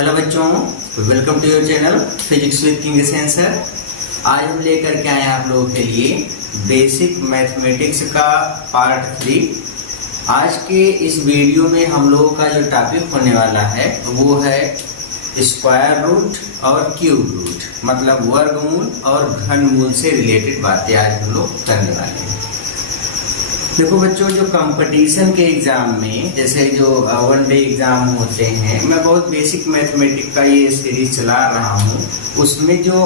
Hello बच्चों, welcome to your channel physics with king sensor. आज हम लेकर के आए आप लोगों के लिए बेसिक मैथमेटिक्स का पार्ट 3। आज के इस वीडियो में हम लोगों का जो टॉपिक होने वाला है वो है स्क्वायर रूट और क्यूब रूट, मतलब वर्गमूल और घनमूल से रिलेटेड बातें आज हम लोग करने वाले हैं। देखो बच्चों, जो कंपटीशन के एग्जाम में जैसे जो वन डे एग्जाम होते हैं, मैं बहुत बेसिक मैथमेटिक्स का ये सीरीज चला रहा हूँ। उसमें जो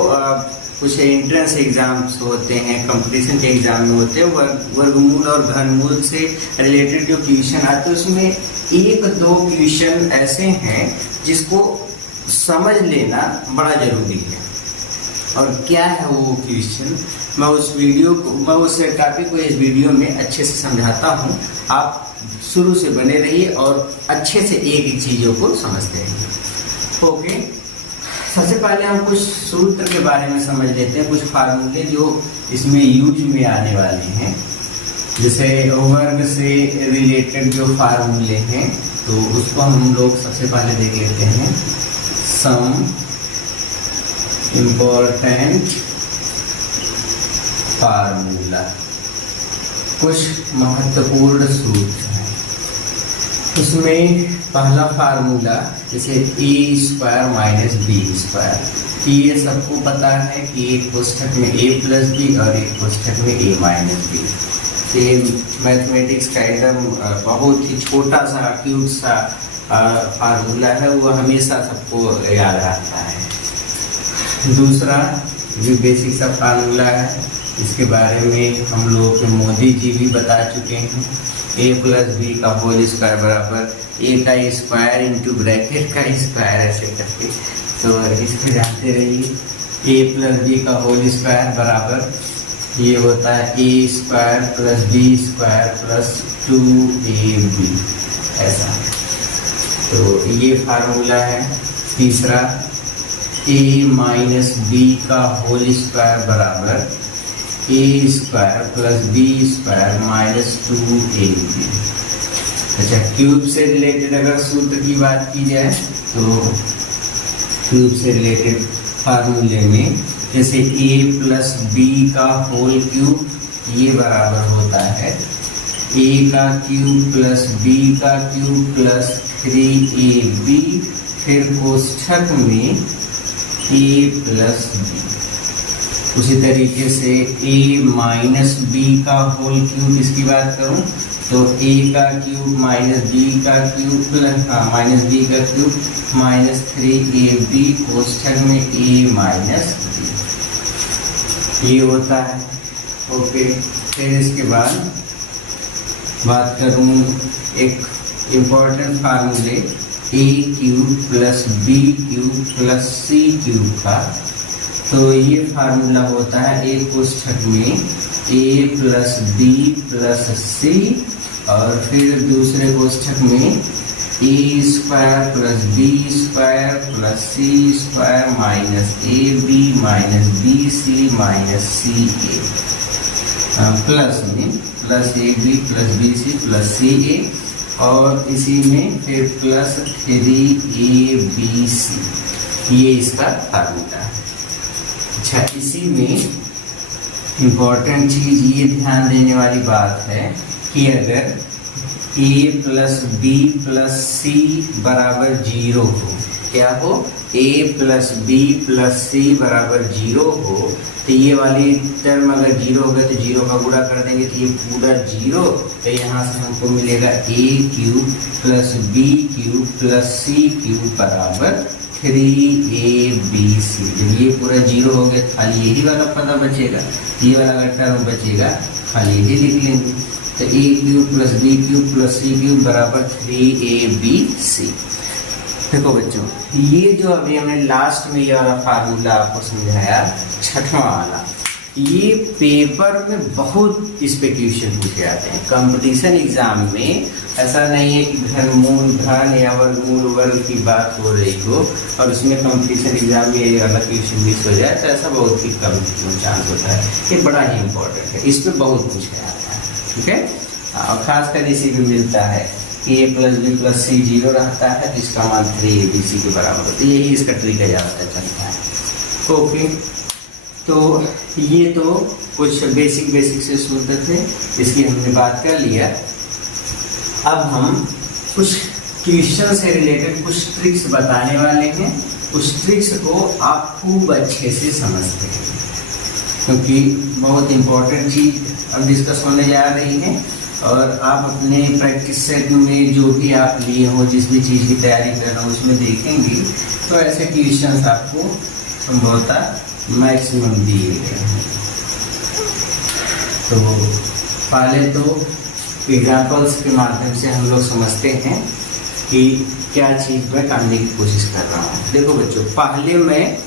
कुछ एंट्रेंस एग्जाम्स होते हैं, कंपटीशन के एग्जाम में होते हैं, वर्गमूल और घनमूल से रिलेटेड जो क्वेश्चन आते हैं उसमें एक दो क्वेश्चन ऐसे हैं जिसको समझ लेना बड़ा जरूरी है। और क्या है वो क्वेश्चन, मैं उस टॉपिक को इस वीडियो में अच्छे से समझाता हूँ। आप शुरू से बने रहिए और अच्छे से एक एक चीज़ों को समझते रहिए। ओके, सबसे पहले हम कुछ सूत्र के बारे में समझ लेते हैं, कुछ फार्मूले जो इसमें यूज में आने वाले हैं। जैसे वर्ग से रिलेटेड जो फार्मूले हैं तो उसको हम लोग सबसे पहले देख लेते हैं। सम इम्पोर्टेंट फार्मूला, कुछ महत्वपूर्ण सूत्र हैं। उसमें पहला फार्मूला जैसे ए स्क्वायर माइनस बी स्क्वायर, ये सबको पता है कि एक कोष्ठक में ए प्लस बी और एक कोष्ठक में ए माइनस बी। ये मैथमेटिक्स का एकदम बहुत ही छोटा सा क्यूट सा फार्मूला है, वो हमेशा सबको याद रहता है। दूसरा जो बेसिक सा फार्मूला है, इसके बारे में हम लोग के मोदी जी भी बता चुके हैं। ए प्लस बी का होल स्क्वायर बराबर ए का स्क्वायर इंटू ब्रैकेट का स्क्वायर, ऐसे करके तो इसको जानते रहिए। ए प्लस बी का होल स्क्वायर बराबर ये होता है A square plus B square plus 2ab, ऐसा। तो ये फार्मूला है। तीसरा a माइनस बी का होल स्क्वायर बराबर A square plus B square minus 2ab। अच्छा, क्यूब से रिलेटेड अगर सूत्र की बात की जाए तो क्यूब से रिलेटेड फार्मूले में जैसे a प्लस बी का होल क्यूब, ये बराबर होता है a का क्यूब प्लस b का क्यूब प्लस 3ab, फिर कोष्ठक में a प्लस बी। उसी तरीके से a माइनस बी का होल क्यूब, इसकी बात करूं तो a का क्यूब माइनस बी का क्यूब प्लस माइनस बी का क्यूब माइनस 3ab कोष्ठक में a माइनस बी, ये होता है। ओके, फिर इसके बाद बात करूं एक इम्पोर्टेंट फार्मूले a cube plus B cube plus C cube का। तो ये फार्मूला होता है एक कोष्ठक में a plus B plus c, और फिर दूसरे कोष्ठक में a square plus B square plus c square minus a b minus b c minus c a, plus में plus a b plus b c plus c a, और इसी में फिर प्लस 3abc, ये इसका फार्मूला है। अच्छा, इसी में इम्पोर्टेंट चीज ये ध्यान देने वाली बात है कि अगर a plus B plus C बराबर 0 हो, क्या हो, a plus B plus C बराबर 0 हो, तो ये वाली टर्म अगर 0 होगा तो 0 का गुणा कर देंगे तो ये पूरा 0, तो यहाँ से हमको मिलेगा a cube plus B cube plus C cube बराबर 3abc। जब ये पूरा 0 हो गया, खाली यही वाला पता बचेगा, ये वाला अगर टर्म बचेगा खाली यही लिख लेंगे। तो a cube plus B cube plus C cube बराबर 3abc। देखो बच्चों, ये जो अभी हमने लास्ट में ये वाला फार्मूला आपको समझाया, छठवां वाला, ये पेपर में बहुत इस पे क्वेश्चन पूछे जाते हैं। कंपटीशन एग्जाम में ऐसा नहीं है कि घनमूल घन या वर्गमूल वर्ग की बात हो रही हो और उसमें कंपटीशन एग्जाम में ये वाला क्वेश्चन मिस हो जाए, तो ऐसा बहुत ही कम चांस होता है। ये बड़ा ही इम्पोर्टेंट है, इस पे बहुत पूछा जाता है। ठीक है, और खासकर इसी में मिलता है ए प्लस बी प्लस सी 0 रहता है तो इसका मान 3abc के बराबर होता है। यही इसका ट्रिक है, ज़्यादातर चलता है। ओके, तो ये तो कुछ बेसिक से सूत्र थे, इसकी हमने बात कर लिया। अब हम कुछ क्वेश्चन से रिलेटेड कुछ ट्रिक्स बताने वाले हैं। उस ट्रिक्स को आप खूब अच्छे से समझते हैं, क्योंकि बहुत इम्पोर्टेंट चीज़ अब डिस्कस होने जा रही है। और आप अपने प्रैक्टिस सेट में जो भी आप लिए हो, जिस भी चीज़ की तैयारी कर रहे हो, उसमें देखेंगे तो ऐसे क्वेश्चंस आपको संभवतः मैक्सिमम दिए गए हैं। तो पहले तो एग्जाम्पल्स के माध्यम से हम लोग समझते हैं कि क्या चीज़ मैं करने की कोशिश कर रहा हूँ। देखो बच्चों, पहले मैं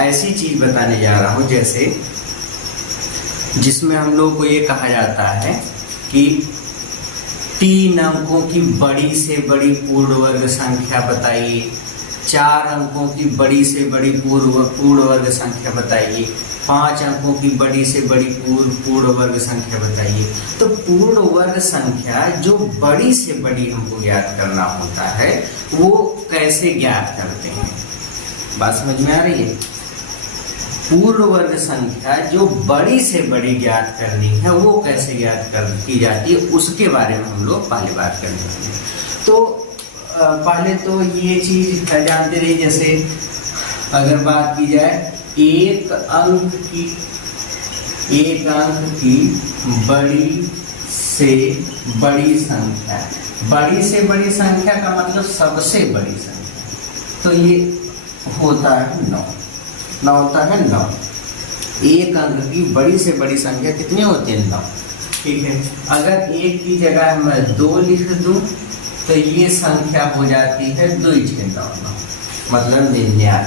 ऐसी चीज़ बताने जा रहा हूँ जैसे जिसमें हम लोग को ये कहा जाता है कि 3 अंकों की बड़ी से बड़ी पूर्ण वर्ग संख्या बताइए, 4 अंकों की बड़ी से बड़ी पूर्ण वर्ग संख्या बताइए, 5 अंकों की बड़ी से बड़ी पूर्ण वर्ग संख्या बताइए। तो पूर्ण वर्ग संख्या जो बड़ी से बड़ी हमको ज्ञात करना होता है वो कैसे ज्ञात करते हैं, बात समझ में आ रही है? पूर्ण वर्ग संख्या जो बड़ी से बड़ी ज्ञात करनी है वो कैसे ज्ञात की जाती है, उसके बारे में हम लोग पहले बात करने वाले हैं। तो पहले तो ये चीज जानते रहिए, जैसे अगर बात की जाए एक अंक की बड़ी से बड़ी संख्या, बड़ी से बड़ी संख्या का मतलब सबसे बड़ी संख्या, तो ये होता है 9 होता है 9। एक अंक की बड़ी से बड़ी संख्या कितनी होती है? 9। ठीक है, अगर एक की जगह मैं 2 लिख दूं तो ये संख्या हो जाती है 2 × 9 मतलब 99।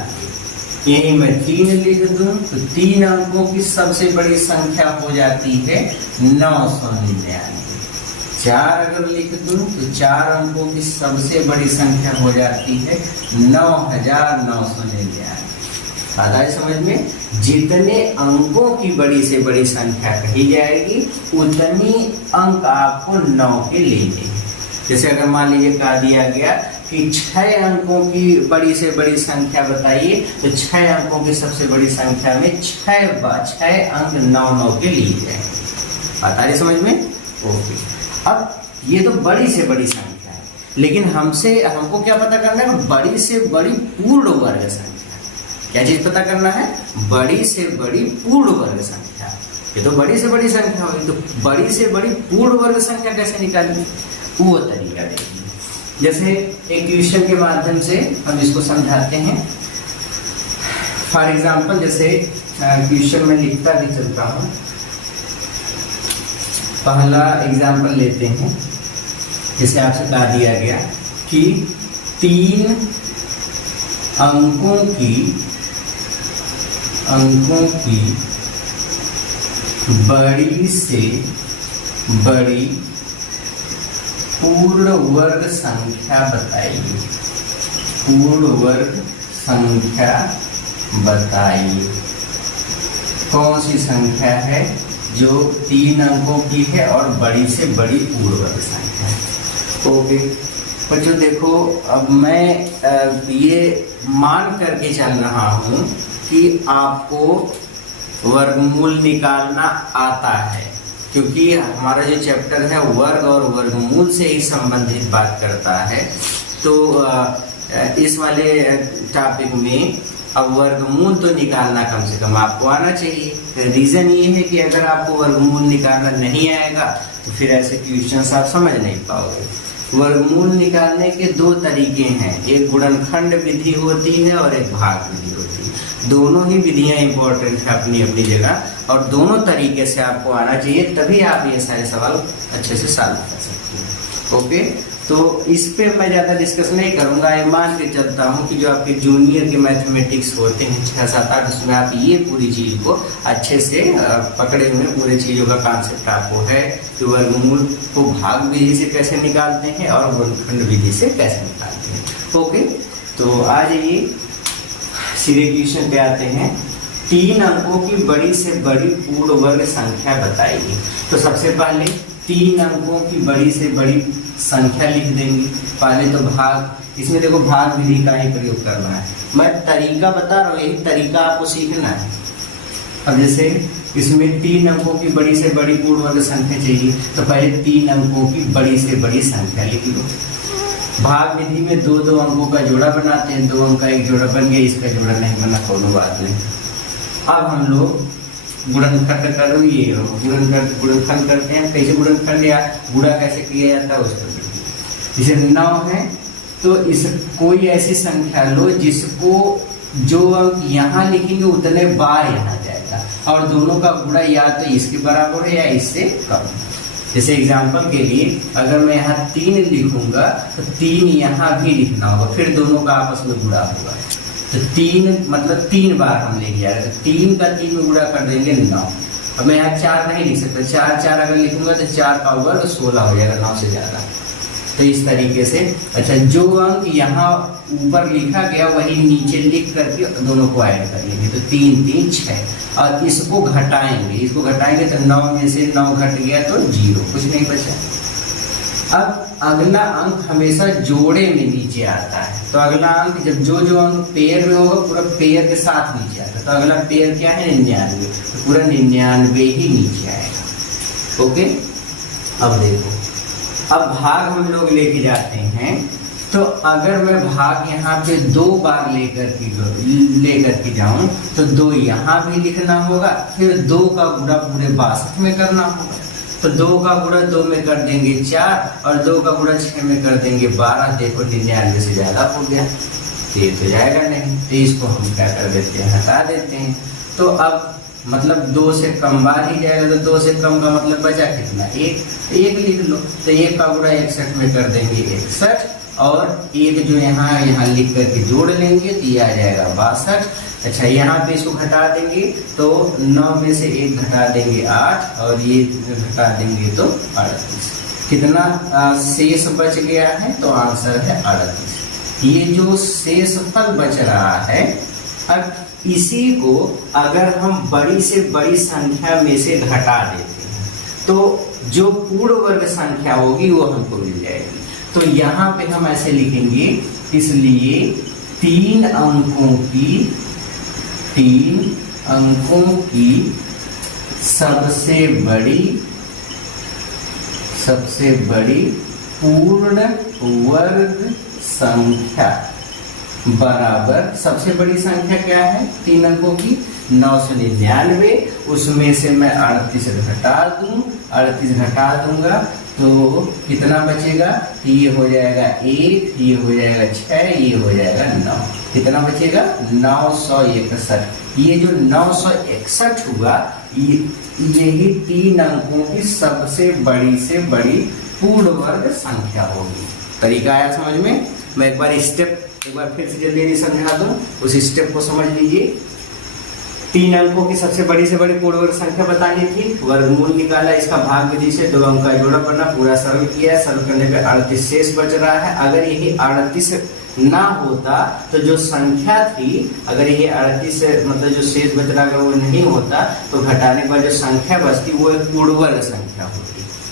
यही मैं 3 लिख दूं तो 3 अंकों की सबसे बड़ी संख्या हो जाती है 999। 4 अगर लिख दूं तो 4 अंकों की सबसे बड़ी संख्या हो जाती है 9999। आता है समझ में? जितने अंकों की बड़ी से बड़ी संख्या कही जाएगी उतनी अंक आपको 9 के लेने हैं। जैसे अगर मान लीजिए कहा दिया गया कि 6 अंकों की बड़ी से बड़ी संख्या बताइए, तो 6 अंकों की सबसे बड़ी संख्या में 6 अंक 9 के लिए जाएंगे। आता है समझ में? ओके, अब ये तो बड़ी से बड़ी संख्या है, लेकिन हमको क्या पता करना है? बड़ी से बड़ी पूर्ण वर्ग संख्या। क्या चीज पता करना है? बड़ी से बड़ी पूर्ण वर्ग संख्या। ये तो बड़ी से बड़ी संख्या होगी, तो बड़ी से बड़ी पूर्ण वर्ग संख्या कैसे निकालेंगे वो तरीका देखिए। जैसे एक क्वेश्चन के माध्यम से हम इसको समझाते हैं। फॉर एग्जाम्पल, जैसे क्वेश्चन में लिखता भी चलता हूँ। पहला एग्जाम्पल लेते हैं, जैसे आपसे कहा दिया गया कि 3 अंकों की बड़ी से बड़ी पूर्ण वर्ग संख्या बताइए। पूर्ण वर्ग संख्या बताइए। कौन सी संख्या है जो 3 अंकों की है और बड़ी से बड़ी पूर्ण वर्ग संख्या है? ओके बच्चों, देखो अब मैं ये मान करके चल रहा हूँ कि आपको वर्गमूल निकालना आता है, क्योंकि हमारा जो चैप्टर है वर्ग और वर्गमूल से ही संबंधित बात करता है। तो इस वाले टॉपिक में अब वर्गमूल तो निकालना कम से कम आपको आना चाहिए। रीज़न ये है कि अगर आपको वर्गमूल निकालना नहीं आएगा तो फिर ऐसे क्वेश्चंस आप समझ नहीं पाओगे। वर्गमूल निकालने के 2 तरीके हैं, एक गुणनखंड विधि होती है और एक भाग विधि होती है। दोनों ही विधियां इंपॉर्टेंट है अपनी अपनी जगह, और दोनों तरीके से आपको आना चाहिए, तभी आप ये सारे सवाल अच्छे से सॉल्व कर सकते हैं। ओके, तो इस पे मैं ज़्यादा डिस्कस नहीं करूँगा। ये मान के चलता हूँ कि जो आपके जूनियर के मैथमेटिक्स होते हैं 6, 7, 8, उसमें आप ये पूरी चीज़ को अच्छे से पकड़े हुए पूरे चीज़ों का कॉन्सेप्ट आपको है कि वर्गमूल को भाग विधि से कैसे निकालते हैं और वर्गखंड विधि से कैसे निकालते हैं। ओके, तो आ जाइए सीधे क्वेश्चन पे आते हैं। 3 अंकों की बड़ी से बड़ी पूर्ण वर्ग संख्या बताइए। तो सबसे पहले 3 अंकों की बड़ी से बड़ी संख्या लिख देंगे। पहले तो भाग, इसमें देखो भाग विधि का ही प्रयोग करना है। मैं तरीका बता रहा हूँ, यही तरीका आपको सीखना है। अब जैसे इसमें 3 अंकों की बड़ी से बड़ी पूर्ण वर्ग संख्या चाहिए, तो पहले 3 अंकों की बड़ी से बड़ी संख्या लिख लो। भाग विधि में 2-2 अंकों का जोड़ा बनाते हैं, 2 अंक का एक जोड़ा बन गया, इसका जोड़ा नहीं बना, कोनो बात नहीं। अब हम लोग गुणनखंड करो, ये गुणनखंड करते हैं। कैसे गुणनखंड या गुणा कैसे किया जाता है उसको, जैसे 9 है तो इस कोई ऐसी संख्या लो जिसको जो अंक यहाँ लिखेंगे उतने बार यहाँ जाएगा, और दोनों का गुणा या तो इसके बराबर है या इससे कम। जैसे एग्जांपल के लिए अगर मैं यहाँ 3 लिखूंगा तो 3 यहाँ भी लिखना होगा, फिर दोनों का आपस में गुणा होगा। तो 3 मतलब 3 बार हम लेके आ रहे हैं, तो 3 का 3 में गुणा कर देंगे 9। अब मैं यहाँ 4 नहीं लिख सकता, 4 अगर लिखूंगा तो 4 का वर्ग 16 हो जाएगा, 9 से ज्यादा। तो इस तरीके से अच्छा, जो अंक यहाँ ऊपर लिखा गया वही नीचे लिख करके दोनों को ऐड करेंगे, तो 3 3 6, और इसको घटाएंगे तो 9 में से 9 घट गया तो 0, कुछ नहीं बचा। अब अगला अंक हमेशा जोड़े में नीचे आता है, तो अगला अंक जब जो अंक पेयर में होगा पूरा पेयर के साथ नीचे आता है, तो अगला पेयर क्या है 99, तो पूरा 99 ही नीचे आएगा। ओके, अब देखो, अब भाग हम लोग लेके जाते हैं, तो अगर मैं भाग यहाँ पे 2 बार लेकर के जाऊं तो 2 यहाँ भी लिखना होगा, फिर 2 का गुणा पूरे 62 में करना होगा, तो 2 का गुणा 2 में कर देंगे 4, और 2 का गुणा 6 में कर देंगे 12। देखो 99 से ज्यादा हो गया, ये तो जाएगा नहीं, तो इसको हम क्या कर देते हैं, हटा देते हैं। तो अब मतलब 2 से कम बार ही जाएगा, तो 2 से कम का मतलब बचा कितना, 1 लिख लो, तो 1 का गुणा 61 में कर देंगे 61, और 1 जो यहाँ लिख करके जोड़ लेंगे तो ये आ जाएगा 62। अच्छा, यहाँ पे इसको घटा देंगे तो 9 में से 1 घटा देंगे 8, और ये घटा देंगे तो 38। कितना शेष बच गया है, तो आंसर है 38। ये जो शेष फल बच रहा है, अब इसी को अगर हम बड़ी से बड़ी संख्या में से घटा देते हैं तो जो पूर्ण वर्ग संख्या होगी वो हमको मिल जाएगी। तो यहाँ पे हम ऐसे लिखेंगे, इसलिए 3 अंकों की सबसे बड़ी पूर्ण वर्ग संख्या बराबर, सबसे बड़ी संख्या क्या है 3 अंकों की 999, उसमें से मैं 38 घटा दूंगा तो कितना बचेगा, ये हो जाएगा 1, ये हो जाएगा 6, ये हो जाएगा 9, कितना बचेगा 961। ये जो 961 हुआ, यही 3 अंकों की सबसे बड़ी पूर्ण वर्ग संख्या होगी। तरीका आया समझ में? मैं एक बार फिर से जल्दी समझा दूं, उस स्टेप को समझ लीजिए। 3 अंकों की सबसे बड़ी से बड़ी पूर्ण वर्ग संख्या बतानी थी, वर्गमूल निकाला, इसका भाग विधि से 2 अंक का जोड़ा बना, पूरा सरल किया, सरल करने पे 38 शेष बच रहा है। अगर यही 38 ना होता तो जो संख्या थी, अगर ये 38 मतलब जो शेष बच रहा अगर वो नहीं होता तो घटाने पर जो संख्या बचती वो एक पूर्ण वर्ग संख्या होती।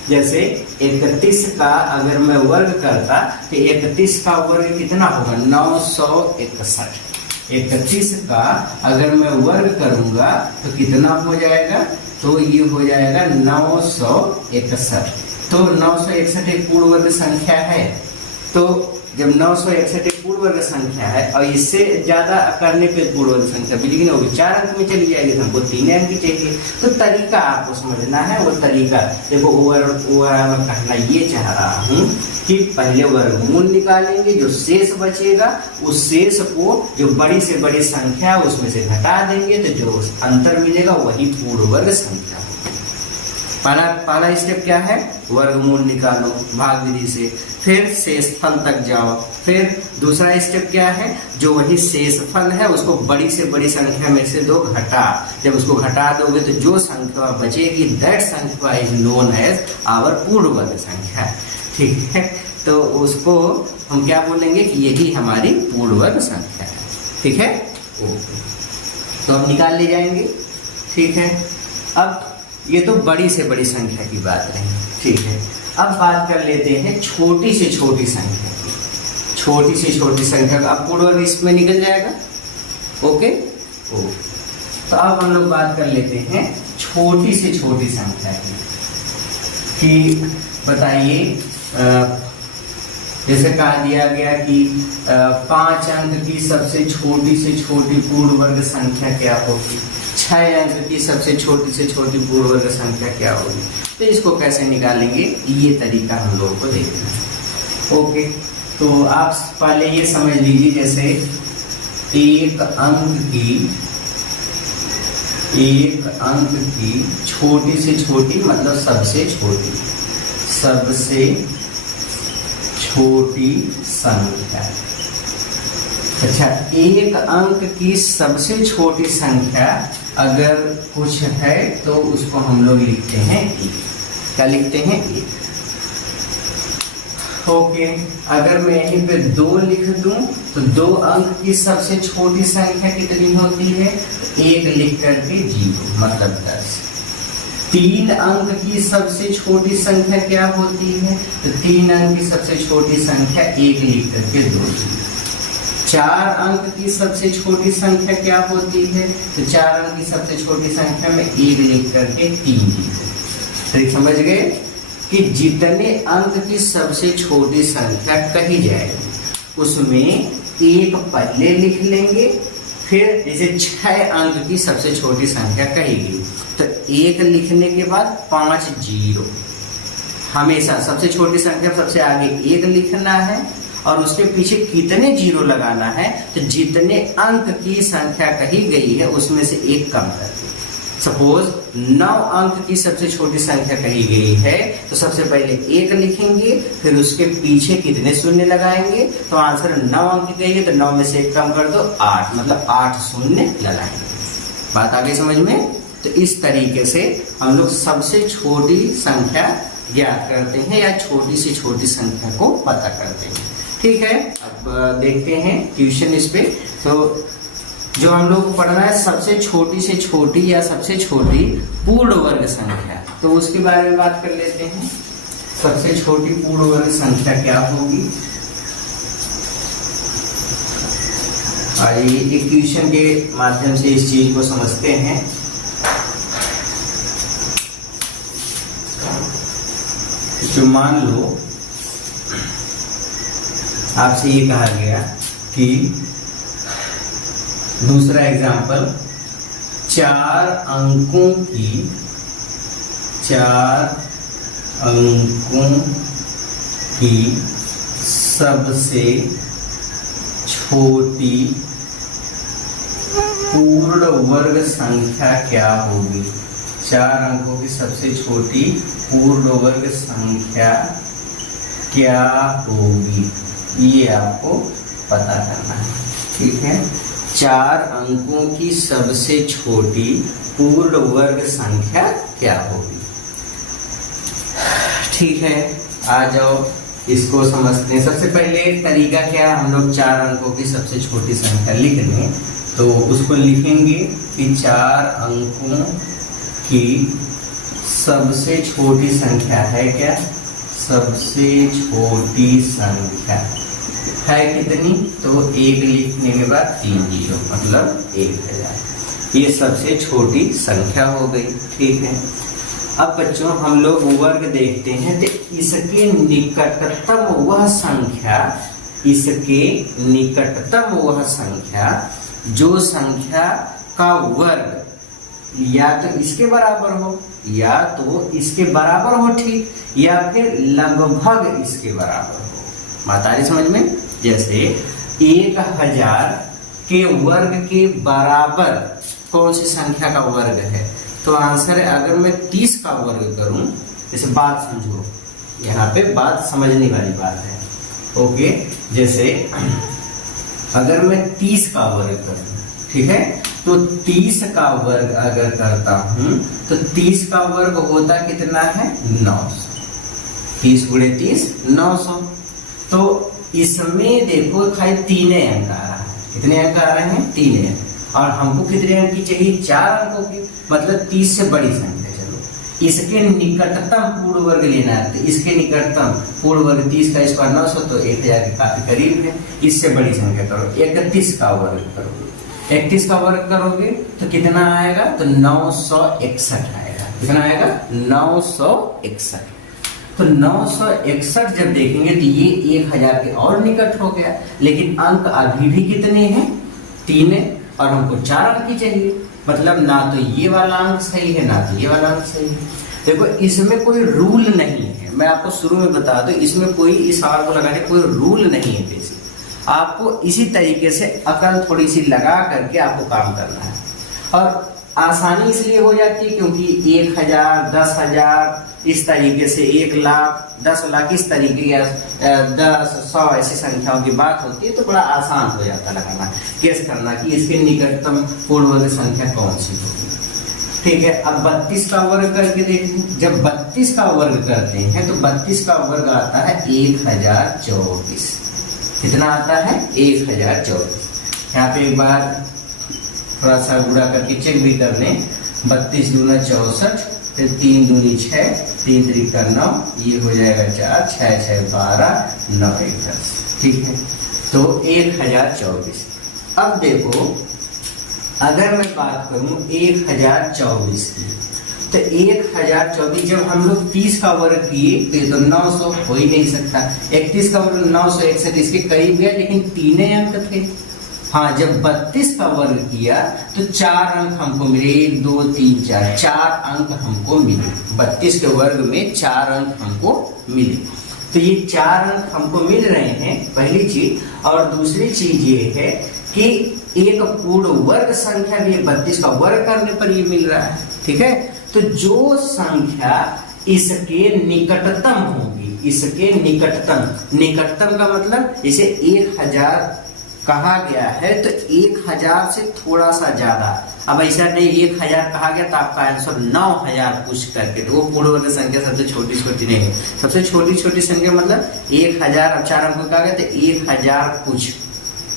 जैसे 31 का अगर मैं वर्ग करता तो 31 का वर्ग कितना होगा 961। 31 का अगर मैं वर्ग करूंगा तो कितना हो जाएगा, तो ये हो जाएगा 961। तो 961 एक पूर्ण वर्ग संख्या है, तो जब 961 एक पूर्ण वर्ग संख्या है और इससे ज्यादा करने पे पूर्ण वर्ग संख्या बिल्कुल नहीं होगी, 4 अंक में चली जाएगी, हमको 3 अंक की चाहिए। तो तरीका आपको समझना है, वो तरीका देखो ओवरऑल कहना ये चाह रहा हूँ कि पहले वर्गमूल निकालेंगे, जो शेष बचेगा उस शेष को जो बड़ी से बड़ी संख्या उसमें से घटा देंगे, तो जो अंतर मिलेगा वही पूर्ण वर्ग संख्या। पहला स्टेप क्या है, वर्गमूल निकालो भाग विधि से, फिर शेषफल तक जाओ। फिर दूसरा स्टेप क्या है, जो वही शेषफल है उसको बड़ी से बड़ी संख्या में से 2 घटा, जब उसको घटा दोगे तो जो संख्या बचेगी दैट संख्या इज नोन एज आवर पूर्ण वर्ग संख्या। ठीक है, तो उसको हम क्या बोलेंगे कि यही हमारी पूर्ण वर्ग संख्या है। ठीक है, तो हम निकाल ले जाएंगे। ठीक है, अब ये तो बड़ी से बड़ी संख्या की बात रही, ठीक है। अब बात कर लेते हैं छोटी से छोटी संख्या की। छोटी से छोटी संख्या का पूर्ण वर्ग इसमें निकल जाएगा, ओके। तो अब हम लोग बात कर लेते हैं छोटी से छोटी संख्या की कि बताइए, जैसे कहा दिया गया कि 5 अंक की सबसे छोटी से छोटी पूर्ण वर्ग संख्या क्या होगी, 6 अंक की सबसे छोटी से छोटी पूर्ण वर्ग संख्या क्या होगी। तो इसको कैसे निकालेंगे, ये तरीका हम लोगों को देखना है, ओके। तो आप पहले ये समझ लीजिए, जैसे एक अंक की छोटी से छोटी मतलब सबसे छोटी संख्या। अच्छा, एक अंक की सबसे छोटी संख्या अगर कुछ है तो उसको हम लोग लिखते हैं एक। क्या लिखते हैं, एक, ओके। अगर मैं यहीं पे 2 लिख दूं तो 2 अंक की सबसे छोटी संख्या कितनी होती है, 1 लिख करके 0 मतलब 10। 3 अंक की सबसे छोटी संख्या क्या होती है, तो 3 अंक की सबसे छोटी संख्या 1 लिख करके 2। 4 अंक की सबसे छोटी संख्या क्या होती है, तो 4 अंक की सबसे छोटी संख्या में 1 लिख करके 3 ठीक समझ गए कि जितने अंक की सबसे छोटी संख्या कही जाएगी उसमें 1 पहले लिख लेंगे, फिर जैसे 6 अंक की सबसे छोटी संख्या कहेगी तो 1 लिखने के बाद 5 0। हमेशा सबसे छोटी संख्या सबसे आगे 1 लिखना है और उसके पीछे कितने 0 लगाना है, तो जितने अंक की संख्या कही गई है उसमें से 1 कम कर दे। सपोज 9 अंक की सबसे छोटी संख्या कही गई है तो सबसे पहले 1 लिखेंगे, फिर उसके पीछे कितने शून्य लगाएंगे, तो आंसर 9 अंक कहिए तो 9 में से 1 कम कर दो 8, मतलब 8 शून्य लगाएंगे। बात आगे समझ में। तो इस तरीके से हम लोग सबसे छोटी संख्या ज्ञात करते हैं या छोटी से छोटी संख्या को पता करते हैं, ठीक है। अब देखते हैं ट्यूशन इस पे। तो जो हम लोग पढ़ना है सबसे छोटी से छोटी या सबसे छोटी पूर्ण वर्ग संख्या, तो उसके बारे में बात कर लेते हैं। सबसे छोटी पूर्ण वर्ग संख्या क्या होगी, आइए एक ट्यूशन के माध्यम से इस चीज को समझते हैं। तो मान लो आपसे ये कहा गया कि दूसरा एग्जाम्पल 4 अंकों की सबसे छोटी पूर्ण वर्ग संख्या क्या होगी। 4 अंकों की सबसे छोटी पूर्ण वर्ग संख्या क्या होगी, ये आपको पता करना है, ठीक है। 4 अंकों की सबसे छोटी पूर्ण वर्ग संख्या क्या होगी, ठीक है। आ जाओ इसको समझते हैं। सबसे पहले तरीका क्या, हम लोग 4 अंकों की सबसे छोटी संख्या लिख लें तो उसको लिखेंगे कि 4 अंकों की सबसे छोटी संख्या है क्या, सबसे छोटी संख्या है कितनी, तो 1 लिखने के बाद 3 0 मतलब 1000। ये सबसे छोटी संख्या हो गई, ठीक है। अब बच्चों हम लोग वर्ग देखते हैं तो इसके निकटतम वह संख्या जो संख्या का वर्ग या तो इसके बराबर हो या तो इसके बराबर हो, ठीक, या फिर लगभग इसके बराबर हो। बात आ रही समझ में। जैसे 1000 के वर्ग के बराबर कौन सी संख्या का वर्ग है, तो आंसर है अगर मैं 30 का वर्ग करूं, जैसे बात समझो, यहाँ पे बात समझने वाली बात है, ओके। जैसे अगर मैं 30 का वर्ग करूं, ठीक है, तो 30 का वर्ग अगर करता हूं तो 30 का वर्ग होता कितना है 900। 30 गुणे 30 900। तो इसमें देखो खाली 3 अंक आ रहा है। कितने अंक आ रहे हैं, 3 अंक। और हमको कितने अंक की चाहिए, 4 अंकों की, मतलब 30 से बड़ी संख्या। चलो इसके निकटतम पूर्ण वर्ग लेना है, तो इसके निकटतम पूर्ण वर्ग 30 का स्क्वायर 900, तो 1000 के काफी करीब है। इससे बड़ी संख्या करो, 31 का वर्ग करोगे, 31 का वर्ग करोगे तो कितना आएगा, तो 961 आएगा। कितना आएगा, 961। तो 961 जब देखेंगे तो ये 1000 के और निकट हो गया, लेकिन अंक अभी भी कितने हैं, 3 है, और हमको 4 अंक की चाहिए। मतलब ना तो ये वाला अंक सही है, ना तो ये वाला अंक सही है। देखो इसमें कोई रूल नहीं है, मैं आपको शुरू में बता दूं, इसमें कोई इस सवाल को लगाने कोई रूल नहीं है। बेसिक आपको इसी तरीके से अकल थोड़ी सी लगा करके आपको काम करना है, और आसानी इसलिए हो जाती है क्योंकि 1000, 10,000 इस तरीके से 1 लाख, 10 लाख इस तरीके के 10, 100 ऐसी संख्याओं की बात होती है, तो बड़ा आसान हो जाता लगाना, गेस करना कि इसके निकटतम पूर्ण वर्ग संख्या कौन सी होगी। ठीक है, अब 32 का वर्ग करके देखिए। जब 32 का वर्ग करते हैं तो 32 का वर्ग आता है 1024। कितना आता है, 1024। यहाँ पे एक बार थोड़ा सा गुणा करके चेक भी कर लें। 32 दूना 64, फिर 3 दूनी 6, 3 त्रिका 9, ये हो जाएगा 4, 6 6 12, 9 1 10। ठीक है, तो 1024। अब देखो अगर मैं बात करूं 1024 की, तो 1024 जब हम लोग 30 का वर्ग किए तो ये तो 900 हो ही नहीं सकता। 31 का वर्ग 961, इसके करीब गया, लेकिन 3 अंक थे। हाँ, जब 32 का वर्ग किया तो 4 अंक हमको मिले, 1 2 3 4, 4 अंक हमको मिले। 32 के वर्ग में 4 अंक हमको मिले, तो ये 4 अंक हमको मिल रहे हैं, पहली चीज। और दूसरी चीज ये है कि एक पूर्ण वर्ग संख्या भी 32 का वर्ग करने पर ये मिल रहा है। ठीक है, तो जो संख्या इसके निकटतम होगी, इसके निकटतम का मतलब जैसे 1000 कहा गया है तो 1000 से थोड़ा सा ज्यादा। अब ऐसा नहीं 1000 कहा गया तो आपका आंसर 9000 कुछ करके, तो वो पूर्ण वर्ग संख्या सबसे छोटी छोटी नहीं है। सबसे छोटी छोटी संख्या मतलब 1000, अब 4 अंक कहा गया तो 1000 कुछ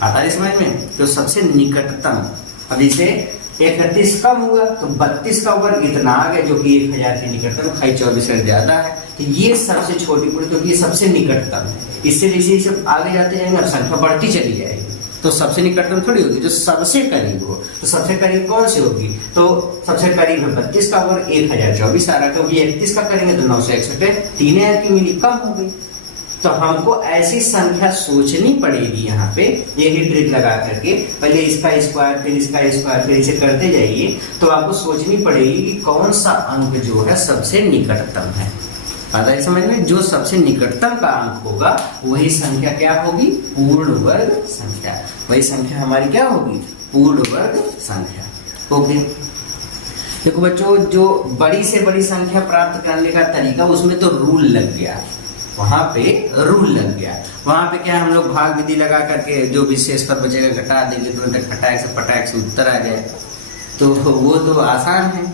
आता है समझ में, तो सबसे निकटतम। अब जैसे 31 कम हुआ तो 32 का वर्ग इतना आ गया, जो कि 1000 के निकटतम, 24 से ज्यादा है, तो ये सबसे छोटी पूरी, क्योंकि ये सबसे निकटतम है। इससे जैसे आगे जाते जाएंगे संख्या बढ़ती चली जाएगी, तो सबसे निकटतम थोड़ी होगी, जो सबसे करीब हो। तो सबसे करीब कौन सी होगी, तो सबसे करीब है 32 का वर्ग 1024 आ रहा है, क्योंकि 31 का करेंगे तो 961, 3 अंक की मिली, कम हो गई। तो हमको ऐसी संख्या सोचनी पड़ेगी यहाँ पे, यही ट्रिक लगा करके, पहले इसका स्क्वायर, फिर इसका स्क्वायर, फिर इसे करते जाइए, तो आपको सोचनी पड़ेगी कि कौन सा अंक जो है सबसे निकटतम है। आता है समझ में, जो सबसे निकटतम का अंक होगा वही संख्या क्या होगी, पूर्ण वर्ग संख्या। वही संख्या हमारी क्या होगी, पूर्ण वर्ग संख्या। ओके, देखो बच्चों, जो बड़ी से बड़ी संख्या प्राप्त करने का तरीका, उसमें तो रूल लग गया, वहां पे रूल लग गया। वहां पे क्या हम लोग भाग विधि लगा करके जो भी शेष पर बचेगा घटा देंगे, तो खटाक से पटाक से उत्तर आ जाए, तो वो तो आसान है।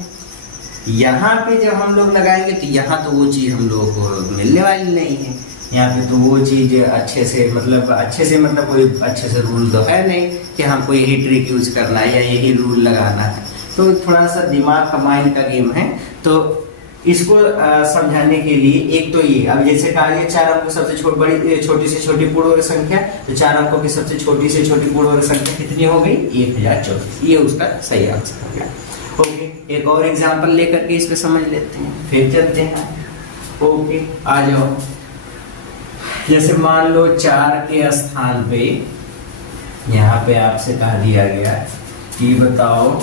यहाँ पे जब हम लोग लगाएंगे तो यहाँ तो वो चीज हम लोगों को मिलने वाली नहीं है। यहाँ पे तो वो चीज अच्छे से मतलब कोई अच्छे से रूल तो है नहीं कि हमको यही ट्रिक यूज करना है या यही रूल लगाना है। तो थोड़ा सा दिमाग का, माइंड का गेम है। तो इसको समझाने के लिए एक तो ये, अब जैसे कहा गया 4 अंकों की सबसे छोटी से छोटी पूर्ण वर्ग संख्या, तो 4 अंकों की सबसे छोटी से छोटी पूर्ण वर्ग संख्या कितनी हो गई, 1024। ये उसका सही आंसर हो गया। ओके, एक और एग्जांपल लेकर के इस पे समझ लेते हैं, फिर चलते हैं। ओके, आ जाओ। जैसे मान लो 4 के स्थान पे यहाँ पे आपसे कहा दिया गया कि बताओ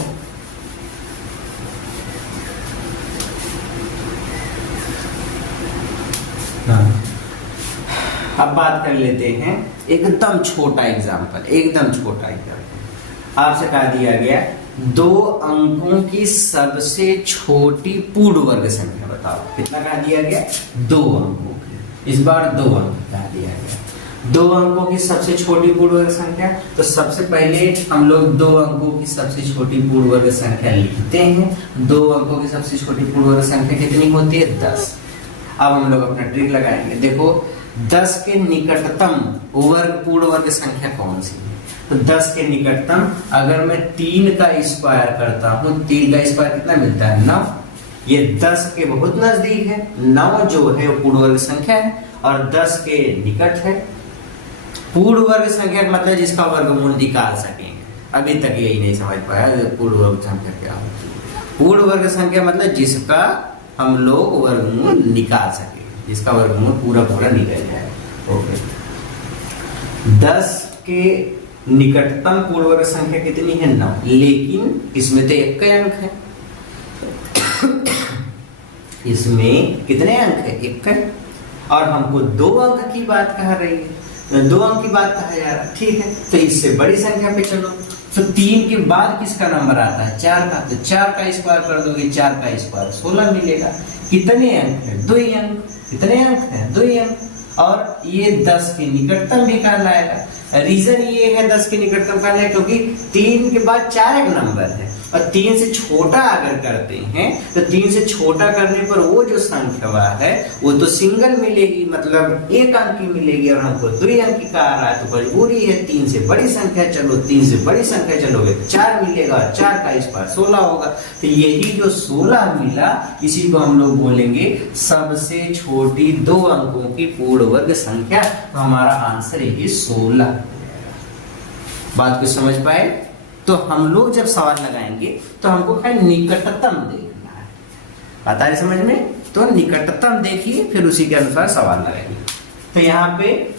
अब बात कर लेते हैं एकदम छोटा एग्जांपल। आपसे कहा दिया गया 2 अंकों की सबसे छोटी पूर्ण वर्ग संख्या बताओ। कितना कहा दिया गया, 2 अंकों की। इस बार 2 अंक कहा दिया गया, 2 अंकों की सबसे छोटी पूर्ण वर्ग संख्या। तो सबसे पहले हम लोग 2 अंकों की सबसे छोटी पूर्ण वर्ग संख्या लिखते हैं। 2 अंकों की सबसे छोटी पूर्ण वर्ग संख्या कितनी होती है, 10। अब हम लोग अपना ट्रिक लगाएंगे। देखो 10 के निकटतम पूर्ण वर्ग संख्या कौन सी है, तो 10 के निकटतम अगर मैं 3 का स्क्वायर करता हूँ, 3 का स्क्वायर कितना मिलता है, 9। ये 10 के बहुत नजदीक है, 9 जो है वो पूर्ण वर्ग संख्या है और 10 के निकट है। पूर्ण वर्ग संख्या का मतलब जिसका वर्गमूल निकाल सकेंगे। अभी तक यही नहीं समझ पाया पूर्ण वर्ग संख्या क्या होती है। पूर्ण वर्ग संख्या मतलब जिसका हम लोग वर्गमूल निकाल सके, जिसका वर्गमूल पूरा पूरा निकल जाए। ओके, 10 के निकटतम पूर्ण वर्ग संख्या कितनी है? 9, लेकिन इसमें तो एक का अंक है। इसमें कितने अंक है? एक का, और हमको 2 अंक की बात कह रही है, 2 अंक की बात कहा जा रहा। ठीक है, तो इससे बड़ी संख्या पे चलो। तो 3 के बाद किसका नंबर आता है? 4 का। तो 4 का स्क्वायर कर दोगे, 4 का स्क्वायर 16 मिलेगा। कितने अंक है? 2 अंक। कितने अंक है? 2 अंक। और ये 10 के निकटतम भी कहलाएगा। रीजन ये है 10 के निकटतम कहना है क्योंकि 3 के बाद 4 एक नंबर है और 3 से छोटा अगर करते हैं तो 3 से छोटा करने पर वो जो संख्या है वो तो सिंगल मिलेगी, मतलब 1 अंक की मिलेगी, और हमको 2 अंक की कहा रहा है तो मजबूरी है 3 से बड़ी संख्या चलो। 3 से बड़ी संख्या चलोगे तो 4 मिलेगा, 4 का स्क्वायर 16 होगा। तो यही जो 16 मिला इसी को हम लोग बोलेंगे सबसे छोटी 2 अंकों की पूर्ण वर्ग संख्या। तो हमारा आंसर यही 16। बात को समझ पाए? तो हम लोग जब सवाल लगाएंगे तो हमको क्या निकटतम देखना है। आता है समझ में? तो निकटतम देखिए फिर उसी के अनुसार सवाल लगाएंगे। तो यहाँ पे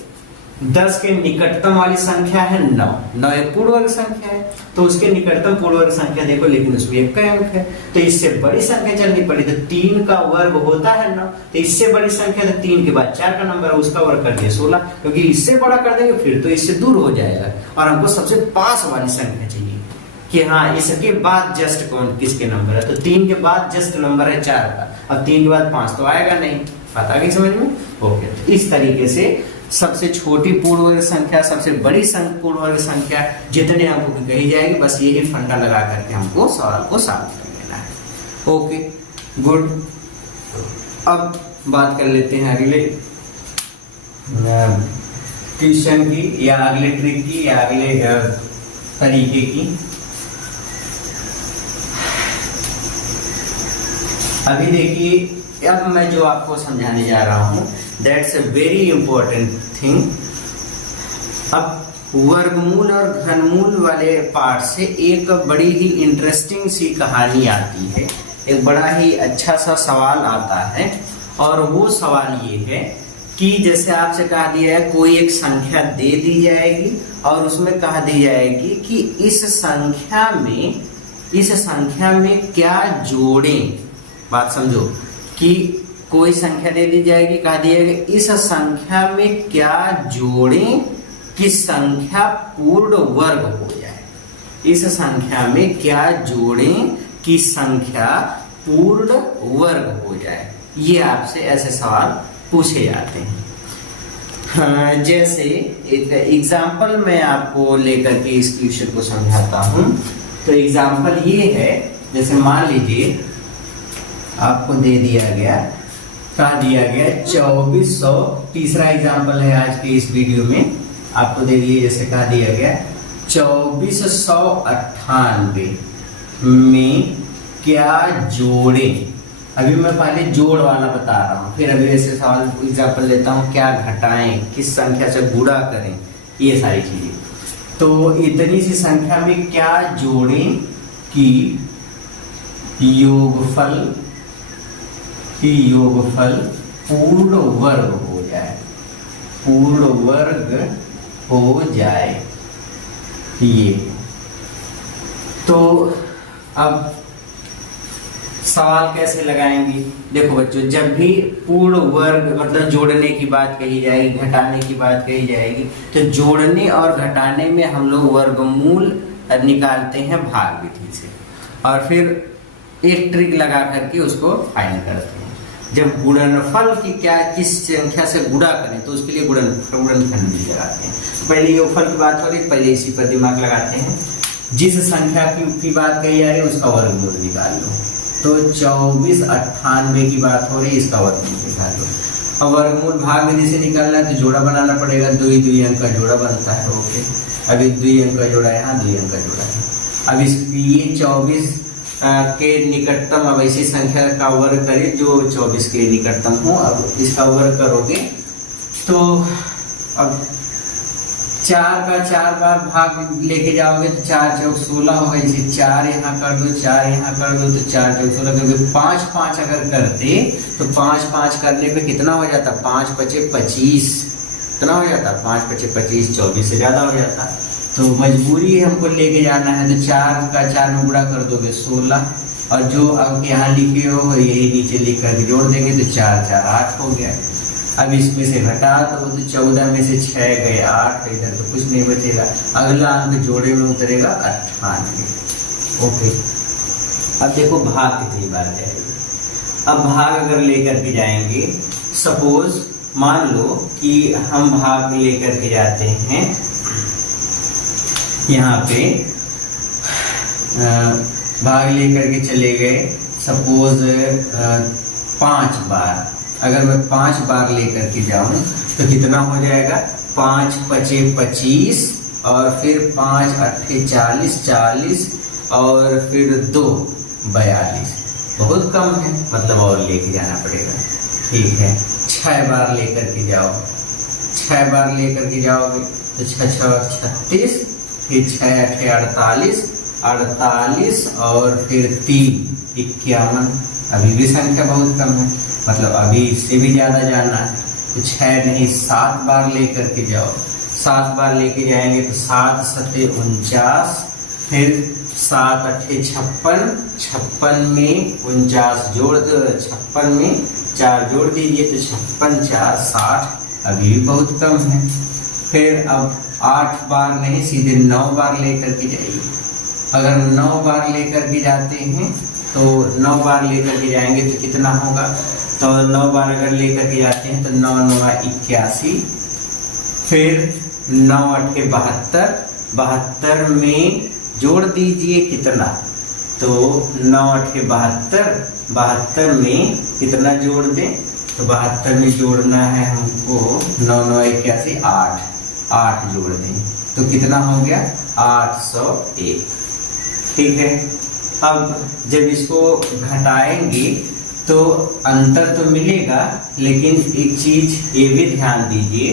10 के निकटतम वाली संख्या है 9। 9 एक पूर्ण वर्ग संख्या है तो उसके निकटतम पूर्ण वर्ग संख्या देखो, लेकिन उसमें 1 का अंक है। तो इससे बड़ी संख्या चलनी पड़ी तो 3 का वर्ग होता है 9। तो इससे बड़ी संख्या तो 3 के बाद 4 का नंबर है, उसका वर्ग कर दिया 16, क्योंकि इससे बड़ा कर देंगे फिर तो इससे दूर हो जाएगा। और हमको सबसे पास वाली संख्या चाहिए कि हाँ इसके बाद जस्ट कौन किसके नंबर है। तो 3 के बाद जस्ट नंबर है 4 का, अब 3 के बाद 5 तो आएगा नहीं। पता नहीं समझ में? ओके, तो इस तरीके से सबसे छोटी पूर्ण वर्ग संख्या, सबसे बड़ी पूर्ण वर्ग संख्या जितने अंकों की कही जाएगी, बस यही फंडा लगा करके हमको सवाल को सॉल्व कर लेना है। Okay good. अब बात कर लेते हैं अगले क्वेश्चन की या अगले ट्रिक की या अगले तरीके की। अभी देखिए, अब मैं जो आपको समझाने जा रहा हूं that's a very important thing. अब वर्गमूल और घनमूल वाले पार्ट से एक बड़ी ही इंटरेस्टिंग सी कहानी आती है, एक बड़ा ही अच्छा सा सवाल आता है। और वो सवाल ये है कि जैसे आपसे कहा दिया है कोई एक संख्या दे दी जाएगी और उसमें कहा दी जाएगी कि इस संख्या में क्या जोड़ें। बात समझो कि कोई संख्या दे दी जाएगी, कहा दिया जाएगा इस संख्या में क्या जोड़ें कि संख्या पूर्ण वर्ग हो जाए। इस संख्या में क्या जोड़ें कि संख्या पूर्ण वर्ग हो जाए। ये आपसे ऐसे सवाल पूछे जाते हैं। हाँ, जैसे एक एग्जाम्पल मैं आपको लेकर के इस क्वेश्चन को समझाता हूं। तो एग्जाम्पल ये है, जैसे मान लीजिए आपको दे दिया गया, कहा दिया गया 2400, तीसरा एग्जाम्पल है आज के इस वीडियो में, आपको दे दिए जैसे कहा दिया गया 2498 में क्या जोड़ें। अभी मैं पहले जोड़ वाला बता रहा हूँ, फिर अभी ऐसे सवाल एग्जाम्पल लेता हूँ क्या घटाएं, किस संख्या से गुणा करें, ये सारी चीजें। तो इतनी सी संख्या में क्या जोड़ें कि योगफल पूर्ण वर्ग हो जाए, पूर्ण वर्ग हो जाए। ये तो अब सवाल कैसे लगाएंगे? देखो बच्चों, जब भी पूर्ण वर्ग मतलब जोड़ने की बात कही जाएगी, घटाने की बात कही जाएगी, तो जोड़ने और घटाने में हम लोग वर्गमूल निकालते हैं भाग विधि से और फिर एक ट्रिक लगा करके उसको फाइंड करते हैं। जब गुणनफल की क्या किस संख्या से गुणा करें तो उसके लिए गुणनखंड भी लगाते हैं। पहले योगफल की बात हो रही, पहले इसी पर दिमाग लगाते हैं। जिस संख्या की बात कही जा रही है उसका वर्गमूल निकाल लो। तो 2498 की बात हो रही, इसका वर्गमूल निकाल लो। अब वर्गमूल भाग विधि से निकालना है तो जोड़ा बनाना पड़ेगा, 2 अंक का जोड़ा बनता है। ओके, अभी 2 अंक का जोड़ा है, हाँ 2 अंक का जोड़ा है। अब इस ये 24 के निकटतम, अब ऐसी संख्या का वर्ग करिए जो 24 के निकटतम हो। अब इसका वर्ग करोगे तो अब 4 का 4 बार भाग लेके जाओगे तो 4 चौक 16 होगा। जैसे 4 यहाँ कर दो, 4 यहाँ कर दो तो 4 चौक 16, क्योंकि 5 5 अगर करते तो 5 5 करने पे कितना हो जाता, 5 5 25, कितना हो जाता, 5 5 25, 24 से ज्यादा हो जाता। तो मजबूरी है हमको लेके जाना है, तो 4 का 4 में गुणा कर दोगे 16, और जो अब यहाँ लिखे हो यही नीचे लिख कर जोड़ देंगे तो 4 4 8 हो गया। अब इसमें से घटा तो 14 में से 6 गए 8, इधर तो कुछ नहीं बचेगा। अगला अंक जोड़े में उतरेगा 98। ओके, अब देखो भाग कितनी बार जाएगी। अब भाग अगर लेकर के जाएंगे, सपोज मान लो कि हम भाग लेकर के जाते हैं यहाँ पे, भाग लेकर के चले गए सपोज 5 बार। अगर मैं 5 बार लेकर के जाऊं तो कितना हो जाएगा, 5 5 25 और फिर 5 8 40 40 और फिर 2 42, बहुत कम है, मतलब और लेके जाना पड़ेगा। ठीक है, 6 बार लेकर के जाओ, 6 बार लेकर के जाओगे तो 6 6 36, फिर 6 8 48 48 और फिर 3 51। अभी भी संख्या बहुत कम है, मतलब अभी इससे भी ज्यादा जाना है। तो 6 नहीं 7 बार लेकर के जाओ, 7 बार लेके जाएंगे तो 7 7 49, फिर 7 8 56, 56 में 49 जोड़ दो, 56 में 4 जोड़ दीजिए तो 56 4 60, अभी भी बहुत कम है। फिर अब 8 बार नहीं, सीधे 9 बार लेकर के जाइए। अगर 9 बार लेकर के जाते हैं तो 9 बार लेकर के जाएंगे तो कितना होगा, तो 9 बार अगर लेकर के जाते हैं तो 9 9 81, फिर 9 8 72, 72 में जोड़ दीजिए कितना, तो 9 8 72, 72 में कितना जोड़ दें, तो 72 में जोड़ना है हमको 9 9 81 8 जोड़ दें तो कितना हो गया 801। ठीक है, अब जब इसको घटाएंगे तो अंतर तो मिलेगा, लेकिन एक चीज ये भी ध्यान दीजिए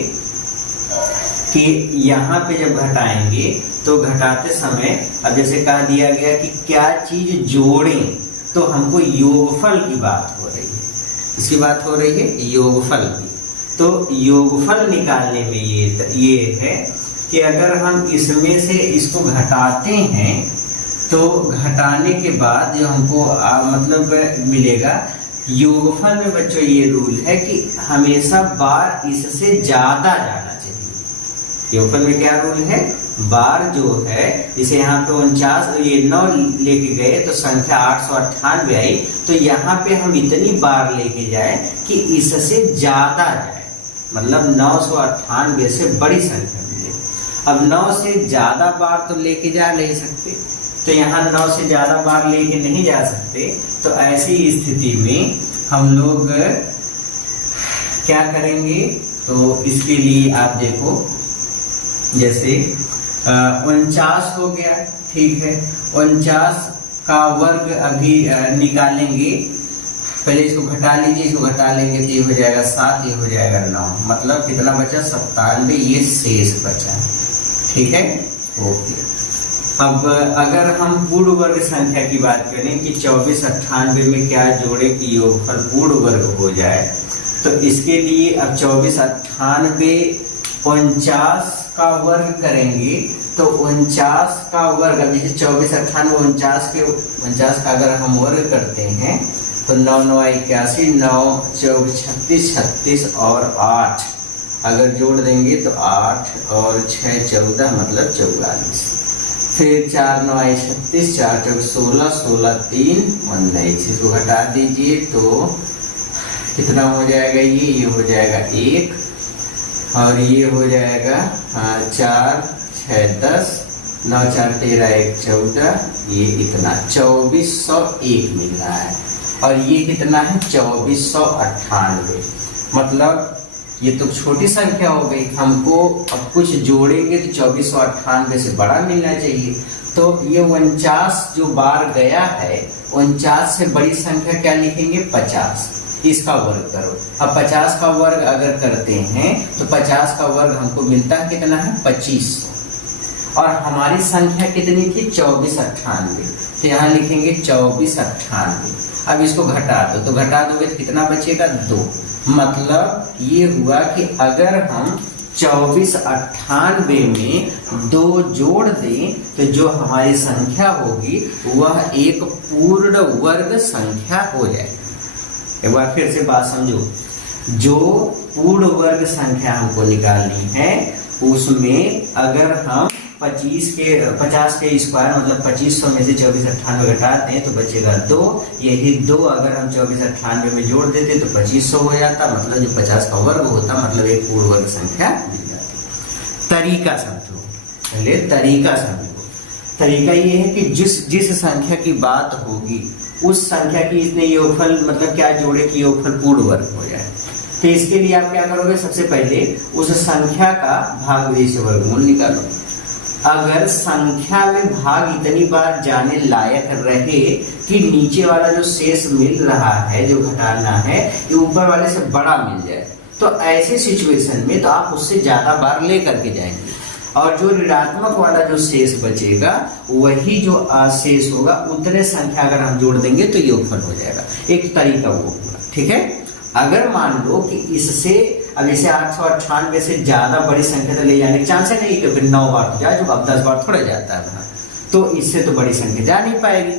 कि यहाँ पे जब घटाएंगे तो घटाते समय अब जैसे कहा दिया गया कि क्या चीज जोड़ें, तो हमको योगफल की बात हो रही है, इसकी बात हो रही है योगफल की। तो योगफल निकालने में ये है कि अगर हम इसमें से इसको घटाते हैं तो घटाने के बाद जो हमको मतलब मिलेगा, योगफल में बच्चों ये रूल है कि हमेशा बार इससे ज्यादा जाना चाहिए। योगफल में क्या रूल है, बार जो है जैसे यहाँ पे 49, ये 9 लेके गए तो संख्या 898 आई, तो यहाँ पे हम इतनी बार लेके जाए कि इससे ज्यादा जाए, मतलब 998 से बड़ी संख्या मिले। अब 9 से ज्यादा बार तो लेके जा नहीं सकते, तो यहाँ 9 से ज्यादा बार लेके नहीं जा सकते, तो ऐसी स्थिति में हम लोग क्या करेंगे, तो इसके लिए आप देखो जैसे 49 हो गया। ठीक है, 49 का वर्ग अभी निकालेंगे, पहले इसको घटा लीजिए, इसको घटा लेंगे तो ये हो जाएगा 7, ये हो जाएगा 9, मतलब कितना बचा 97, ये शेष बचा। ठीक है, ओके। अब अगर हम पूर्ण वर्ग संख्या की बात करें कि 24 98 में क्या जोड़े कि योगफल पूर्ण वर्ग हो जाए, तो इसके लिए अब 24 98 49 का वर्ग करेंगे तो 49 का वर्ग, अब जैसे 24 98 49 का अगर हम वर्ग करते हैं तो 9 9 81, 9 24 36 36 और 8 अगर जोड़ देंगे तो 8 और 6 14, मतलब 44। फिर 4 9 36, 4 4 16, 16 3 19, इसको घटा दीजिए तो कितना हो जाएगा, ये हो जाएगा 1 और ये हो जाएगा 4 6 10, 9 4 13 1 14, ये इतना 2401 मिल रहा है। और ये कितना है 2498, मतलब ये तो छोटी संख्या हो गई, हमको अब कुछ जोड़ेंगे तो 2498 से बड़ा मिलना चाहिए। तो ये 49 जो बार गया है, 49 से बड़ी संख्या क्या लिखेंगे? 50। इसका वर्ग करो। अब 50 का वर्ग अगर करते हैं तो 50 का वर्ग हमको मिलता है कितना है? 2500। और हमारी संख्या कितनी थी? 2498। तो यहाँ लिखेंगे 2498। अब इसको घटा दो, तो घटा दोगे तो कितना बचेगा? 2। मतलब ये हुआ कि अगर हम 2498 में 2 जोड़ दें तो जो हमारी संख्या होगी वह एक पूर्ण वर्ग संख्या हो जाएगी। एक बार फिर से बात समझो, जो पूर्ण वर्ग संख्या हमको निकालनी है उसमें अगर हम 50 के स्क्वायर मतलब 2500 में से 2498 घटाते हैं तो बचेगा 2। यही 2 अगर हम 2498 में जोड़ देते तो 2500 हो जाता, मतलब जो 50 का वर्ग होता, मतलब एक पूर्ण वर्ग संख्या मिल जाती। तरीका समझो, पहले तरीका समझो। तरीका ये है कि जिस संख्या की बात होगी उस संख्या की इतने योगफल मतलब क्या जोड़े कि योगफल पूर्ण वर्ग हो जाए। तो इसके लिए आप क्या करोगे? सबसे पहले उस संख्या का भागविधि से वर्गमूल निकालो। अगर संख्या में भाग इतनी बार जाने लायक रहे कि नीचे वाला जो शेष मिल रहा है, जो घटाना है, ये ऊपर वाले से बड़ा मिल जाए, तो ऐसे सिचुएशन में तो आप उससे ज्यादा बार ले करके जाएंगे और जो ऋणात्मक वाला जो शेष बचेगा वही जो शेष होगा उतने संख्या अगर हम जोड़ देंगे तो योगफल हो जाएगा। एक तरीका वो होगा, ठीक है। अगर मान लो कि इससे अब इसे 898 से ज्यादा बड़ी संख्या तो ले जाने के चांस है नहीं, क्योंकि 9 बार हो जाए, जो अब 10 बार थोड़ा जाता है, तो इससे तो बड़ी संख्या जा नहीं पाएगी।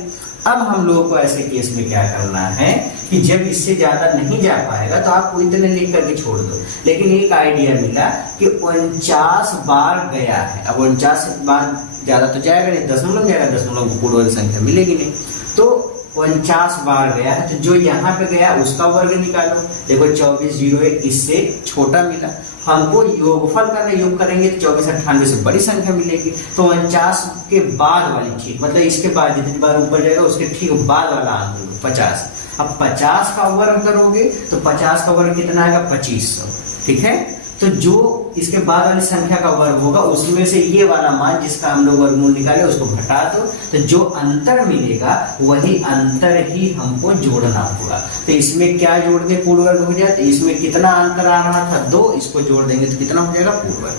अब हम लोगों को ऐसे केस में क्या करना है कि जब इससे ज्यादा नहीं जा पाएगा तो आप इतने लिख करके छोड़ दो। लेकिन एक आइडिया मिला कि 49 बार गया है। अब 49 बार ज्यादा तो जाएगा नहीं, दशमलव जाएगा, दशमलव को पूर्ण संख्या मिलेगी नहीं, तो 49 बार गया है, तो जो यहाँ पे गया उसका वर्ग निकालो। देखो 2401 इससे छोटा मिला, हमको योगफल करना, योग करेंगे तो 2498 से बड़ी संख्या मिलेगी। तो 49 के बाद वाली, ठीक मतलब इसके बाद जितनी बार ऊपर जाएगा उसके ठीक बाद वाला अंक 50। अब 50 का वर्ग करोगे तो 50 का वर्ग कितना आएगा? 2500, ठीक है। तो जो इसके बाद वाली संख्या का वर्ग होगा उसमें से ये वाला मान जिसका हम लोग वर्गमूल निकाले उसको घटा दो, तो जो अंतर मिलेगा वही अंतर ही हमको जोड़ना होगा। तो इसमें क्या जोड़ दे? पूर्ण वर्ग हो जाए। तो इसमें कितना अंतर आ रहा था? 2, इसको जोड़ देंगे तो कितना हो जाएगा? पूर्ण वर्ग।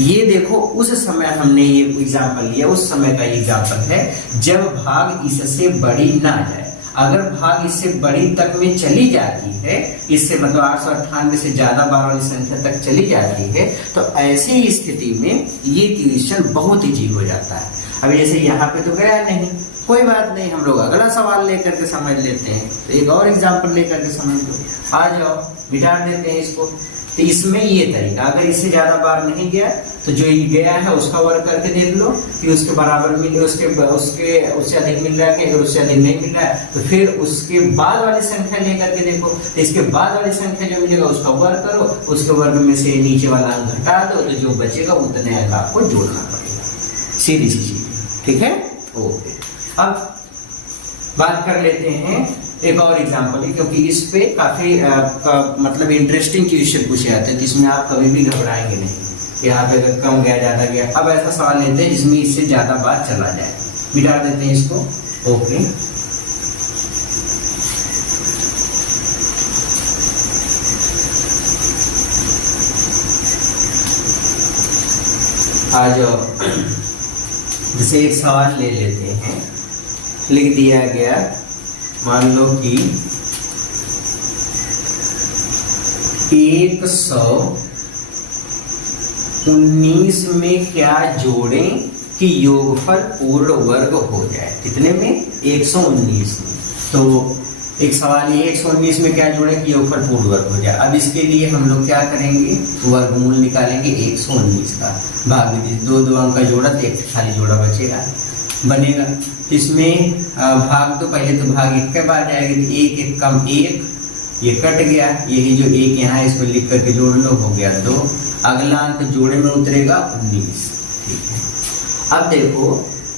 ये देखो उस समय हमने ये एग्जाम्पल लिया, उस समय का एग्जाम्पल है जब भाग इससे बड़ी ना जाए। अगर भाग इससे बड़ी तक में चली जाती है, इससे मतलब 898 से ज्यादा बार वाली संख्या तक चली जाती है, तो ऐसी स्थिति में ये क्वेश्चन बहुत ईजी हो जाता है। अब जैसे यहाँ पे तो गया नहीं, कोई बात नहीं, हम लोग अगला सवाल लेकर के समझ लेते हैं। तो एक और एग्जाम्पल लेकर के समझ लो, आ जाओ, बिठा देते हैं इसको। तो इसमें ये तरीका, अगर इससे ज्यादा बार नहीं गया तो जो ये गया है उसका वर्ग करके देख लो कि उसके बराबर मिले, उससे अधिक मिल रहा है कि अगर उससे अधिक नहीं मिल रहा है तो फिर उसके बाद वाली संख्या लेकर के देखो। तो इसके बाद वाली संख्या जो मिलेगा उसका वर्ग करो, उसके वर्ग में से नीचे वाला अंक घटा दो, तो जो बचेगा उतने अंक आपको जोड़ना पड़ेगा। सीधी सी चीज, ठीक है। ओके, अब बात कर लेते हैं एक और एग्जाम्पल है, क्योंकि इस पे काफी मतलब इंटरेस्टिंग क्वेश्चन पूछे जाते हैं, जिसमें आप कभी भी घबराएंगे नहीं। यहाँ पे अगर कम गया ज्यादा गया, अब ऐसा सवाल लेते हैं जिसमें इससे ज्यादा बात चला जाए। मिटा देते हैं इसको। ओके, आज जैसे एक सवाल ले लेते हैं, लिख दिया गया, मान लो कि 119 में क्या जोड़ें कि योगफल पूर्ण वर्ग हो जाए? कितने में? 119 में। तो एक सवाल ये, 119 में क्या जोड़ें कि योगफल पूर्ण वर्ग हो जाए। अब इसके लिए हम लोग क्या करेंगे? वर्गमूल निकालेंगे 119 का, भागविधि, दो अंक का जोड़ा तो एक खाली जोड़ा बचेगा, बनेगा। इसमें भाग तो पहले तो भाग 1 के बाद जाएगी, तो 1 1 कम 1, ये कट गया, यही जो 1 यहाँ इसको लिख करके जोड़ लो, हो गया 2। अगला अंक जोड़े में उतरेगा 19, ठीक है। अब देखो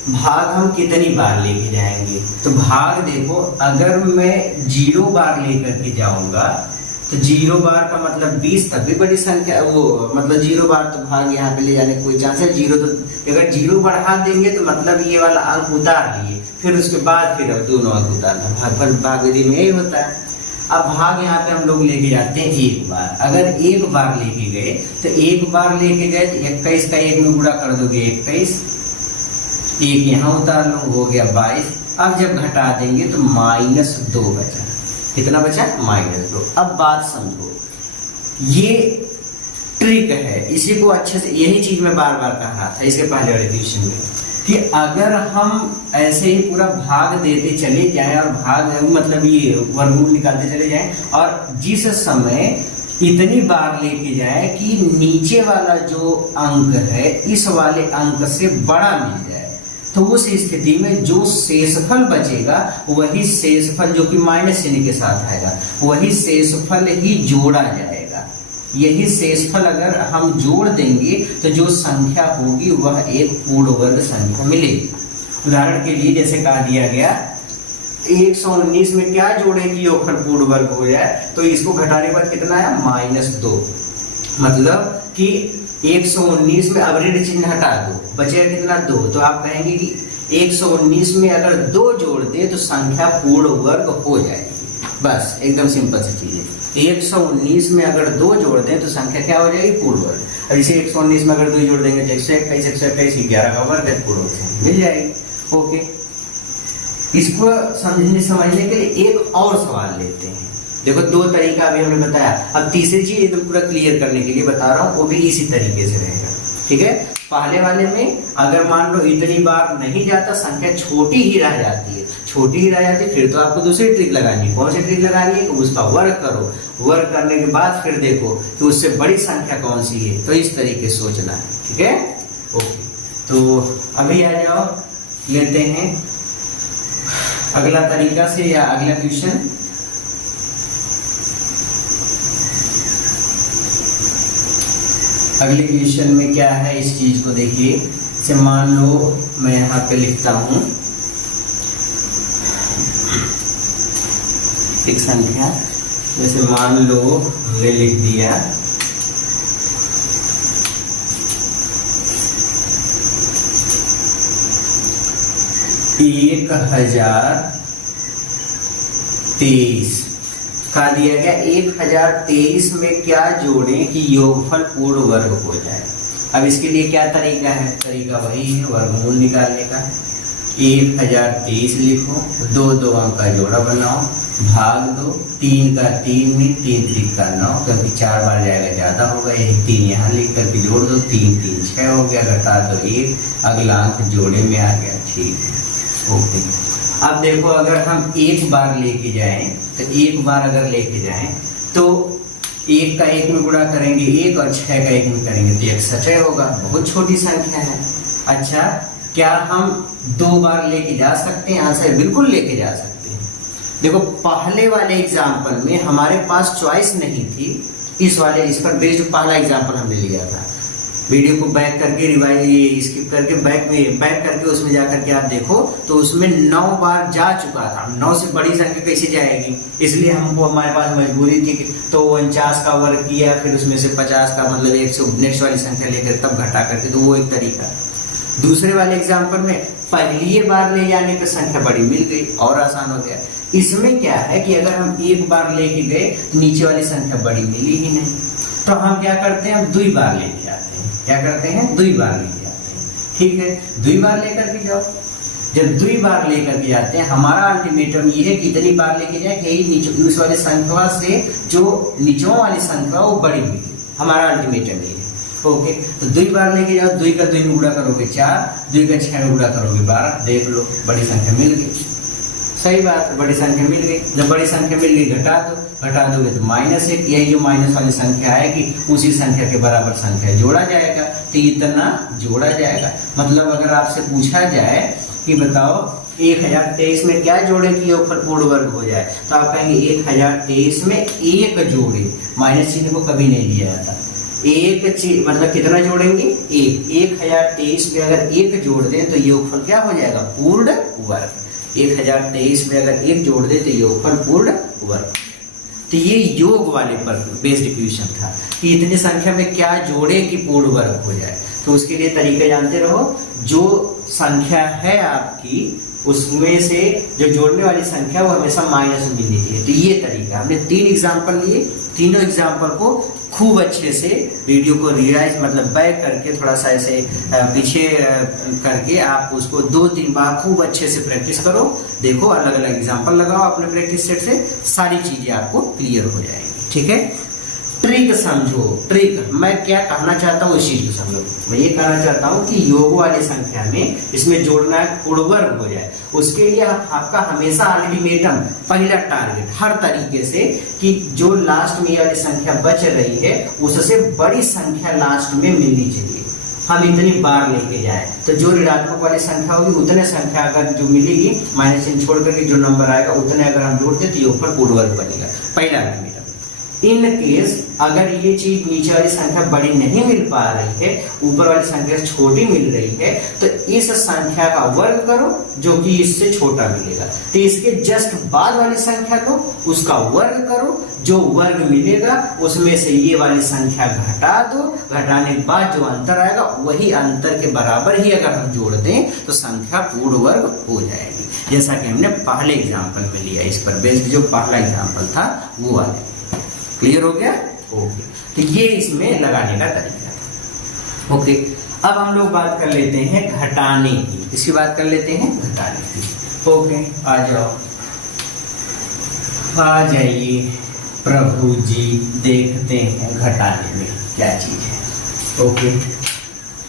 भाग हम कितनी बार लेके जाएंगे? तो भाग देखो, अगर मैं 0 बार लेकर के जाऊंगा तो 0 बार का मतलब 20 तब भी बड़ी संख्या, वो मतलब 0 बार तो भाग यहाँ पे ले जाने का कोई चांस है। 0 तो अगर 0 बढ़ा देंगे तो मतलब ये वाला अंक उतार लिए, फिर उसके बाद फिर अब दोनों अंक उतारना, भाग विधि में यही होता है। अब भाग यहाँ पे हम लोग लेके जाते हैं एक बार। अगर एक बार लेके गए तो एक बार लेके गए तो 21 का 1 में गुणा कर दोगे 21, एक यहाँ उतार लो, हो गया 22। अब जब घटा देंगे तो -2 बचा। कितना बचा? -2। अब बात समझो, ये ट्रिक है, इसी को अच्छे से, यही चीज मैं बार बार कह रहा था इसके पहले वाले क्वेश्चन में, कि अगर हम ऐसे ही पूरा भाग देते चले जाएं और भाग मतलब ये वर्गमूल निकालते चले जाएं और जिस समय इतनी बार लेके जाए कि नीचे वाला जो अंक है इस वाले अंक से बड़ा मिल जाए, तो उस स्थिति में जो शेषफल बचेगा वही शेषफल, जो कि माइनस चिन्ह के साथ आएगा, वही शेषफल ही जोड़ा जाएगा। यही शेषफल अगर हम जोड़ देंगे तो जो संख्या होगी वह एक पूर्ण वर्ग संख्या मिलेगी। उदाहरण के लिए जैसे कहा दिया गया 119 में क्या जोड़े कि योगफल पूर्ण वर्ग हो जाए, तो इसको घटाने के बाद कितना है? -2। मतलब कि 119 में अब ऋण चिन्ह हटा दो, बचेगा कितना? 2। तो आप कहेंगे कि 119 में अगर 2 जोड़ दे तो संख्या पूर्ण वर्ग हो जाएगी। बस एकदम सिंपल सी चीज है। 119 में अगर 2 जोड़ दें तो संख्या क्या हो जाएगी? पूर्ण वर्ग। और इसे 119 में अगर 2 जोड़ देंगे तो 121 11 का वर्ग है, पूर्ण वर्ग मिल जाएगी। ओके, इसको समझने के लिए एक और सवाल लेते हैं। देखो 2 तरीका अभी हमने बताया, अब तीसरी चीज एकदम पूरा क्लियर करने के लिए बता रहा हूँ, वो भी इसी तरीके से रहेगा। ठीक है, पहले वाले में अगर मान लो इतनी बार नहीं जाता, संख्या छोटी ही रह जाती है, फिर तो आपको दूसरी ट्रिक लगानी है। कौन सी ट्रिक लगानी है? उसका वर्ग करो, वर्ग करने के बाद फिर देखो कि उससे बड़ी संख्या कौन सी है, तो इस तरीके से सोचना है। ठीक है, ओके, तो अभी आ जाओ, लेते हैं अगला तरीका से या अगला क्वेश्चन। अगले क्वेश्चन में क्या है इस चीज को देखिए। जैसे मान लो मैं यहाँ पे लिखता हूं एक संख्या, जैसे मान लो हमने लिख दिया 1023 कहा दिया गया। 1023 में क्या जोड़ें कि योगफल पूर्ण वर्ग हो जाए। अब इसके लिए क्या तरीका है? तरीका वही है वर्गमूल निकालने का। 1023 लिखो, 2 अंक का जोड़ा बनाओ, भाग दो, 3 का 3 में, 3 3 का 9, क्योंकि 4 बार जाएगा ज्यादा होगा, यही 3 यहाँ लिख करके जोड़ दो, 3 3 6 हो गया, घटा दो 1, अगला अंक जोड़े में आ गया। ठीक है, ओके। अब देखो अगर हम एक बार लेके जाएं तो एक बार अगर लेके जाएं तो 1 का 1 में गुणा करेंगे 1 और 6 का 1 में करेंगे तो 106 होगा। बहुत छोटी संख्या है। अच्छा, क्या हम 2 बार लेके जा सकते हैं? आंसर बिल्कुल लेके जा सकते हैं। देखो पहले वाले एग्जाम्पल में हमारे पास चॉइस नहीं थी, इस पर बेस्ड पहला एग्जाम्पल हमने लिया था। वीडियो को बैक करके रिवाइज स्किप करके बैक करके उसमें जा करके आप देखो तो उसमें 9 बार जा चुका था। 9 से बड़ी संख्या कैसे जाएगी, इसलिए हमको हमारे पास मजबूरी थी तो 49 का वर्ग किया, फिर उसमें से 50 का मतलब 100 नेक्स्ट वाली संख्या लेकर तब घटा करके, तो वो एक तरीका। दूसरे वाले एग्जाम्पल में पहली बार ले जाने पर संख्या बड़ी मिल गई और आसान हो गया। इसमें क्या है कि अगर हम एक बार लेके गए नीचे वाली संख्या बड़ी मिली ही नहीं, तो हम क्या करते हैं? हम 2 बार लेके जाते हैं। क्या करते हैं? 2 बार लेके जाते हैं। ठीक है, 2 बार लेकर के जाओ। जब 2 बार लेकर के जाते हैं, हमारा अल्टीमेटम ये है कि इतनी बार लेके जाए कि नीचे वाली संख्या से जो नीचों वाली संख्या वो बड़ी हुई, हमारा अल्टीमेटम ये है। ओके, तो 2 बार लेके जाओ, 2 का 2 में गुणा करोगे 4, 2 का 6 में गुणा करोगे 12, देख लो बड़ी संख्या मिल गई। सही बात, बड़ी संख्या मिल गई। जब बड़ी संख्या मिल गई घटा दोगे तो -1, यही जो माइनस वाली संख्या आएगी उसी संख्या के बराबर संख्या जोड़ा जाएगा, तो इतना जोड़ा जाएगा। मतलब अगर आपसे पूछा जाए कि बताओ 1023 में क्या जोड़े कि योगफल पूर्ण वर्ग हो जाए, तो आप कहेंगे 1023 में 1 जोड़े, माइनस चिन्ह को कभी नहीं लिया जाता। एक चीज मतलब कितना जोड़ेंगे? 1। 1023 में अगर 1 जोड़ दें तो योगफल क्या हो जाएगा? पूर्ण वर्ग। 1023 में अगर 1 जोड़ दे तो योगफल पूर्ण वर्ग। तो ये योग वाले पर बेस्ड इक्वेशन था कि इतनी संख्या में क्या जोड़े कि पूर्ण वर्ग हो जाए। तो उसके लिए तरीका जानते रहो, जो संख्या है आपकी उसमें से जो जोड़ने वाली संख्या वो हमेशा माइनस में मिलनी चाहिए। तो ये तरीका हमने 3 एग्जाम्पल लिए, तीनों एग्जाम्पल को खूब अच्छे से वीडियो को रिवाइज मतलब बैक करके थोड़ा सा ऐसे पीछे करके आप उसको 2-3 बार खूब अच्छे से प्रैक्टिस करो। देखो अलग अलग एग्जाम्पल लगाओ अपने प्रैक्टिस सेट से, सारी चीजें आपको क्लियर हो जाएंगी। ठीक है, ट्रिक समझो। ट्रिक मैं क्या कहना चाहता हूँ इस चीज को समझो। मैं ये कहना चाहता हूँ कि योग वाली संख्या में इसमें जोड़ना है पूर्ण वर्ग हो जाए, उसके लिए आपका हमेशा अल्टीमेटम पहला टारगेट हर तरीके से कि जो लास्ट में ये वाली संख्या बच रही है उससे बड़ी संख्या लास्ट में मिलनी चाहिए। हम इतनी बार लेके जाए तो जो ऋणात्मक वाली संख्या होगी उतने संख्या अगर जो मिलेगी माइनस चिन्ह छोड़ करके जो नंबर आएगा उतने अगर हम जोड़ते तो योग पर पूर्ण वर्ग बनेगा। पहला अल्टीमेटम। इन केस अगर ये चीज नीचे वाली संख्या बड़ी नहीं मिल पा रही है, ऊपर वाली संख्या छोटी मिल रही है, तो इस संख्या का वर्ग करो जो कि इससे छोटा मिलेगा। तो इसके जस्ट बाद वाली संख्या लो, उसका वर्ग करो, जो वर्ग मिलेगा उसमें से ये वाली संख्या घटा दो, घटाने के बाद जो अंतर आएगा वही अंतर के बराबर ही अगर हम जोड़ दें तो संख्या पूर्ण वर्ग हो जाएगी। जैसा कि हमने पहले एग्जाम्पल में लिया, इस पर बेस्ड जो पहला एग्जाम्पल था वो वाले। क्लियर हो गया? ओके, तो ये इसमें लगाने का तरीका था। ओके, अब हम लोग बात कर लेते हैं घटाने की। इसकी बात कर लेते हैं घटाने की। ओके, आ जाओ, आ जाइए प्रभु जी, देखते हैं घटाने में क्या चीज है। ओके,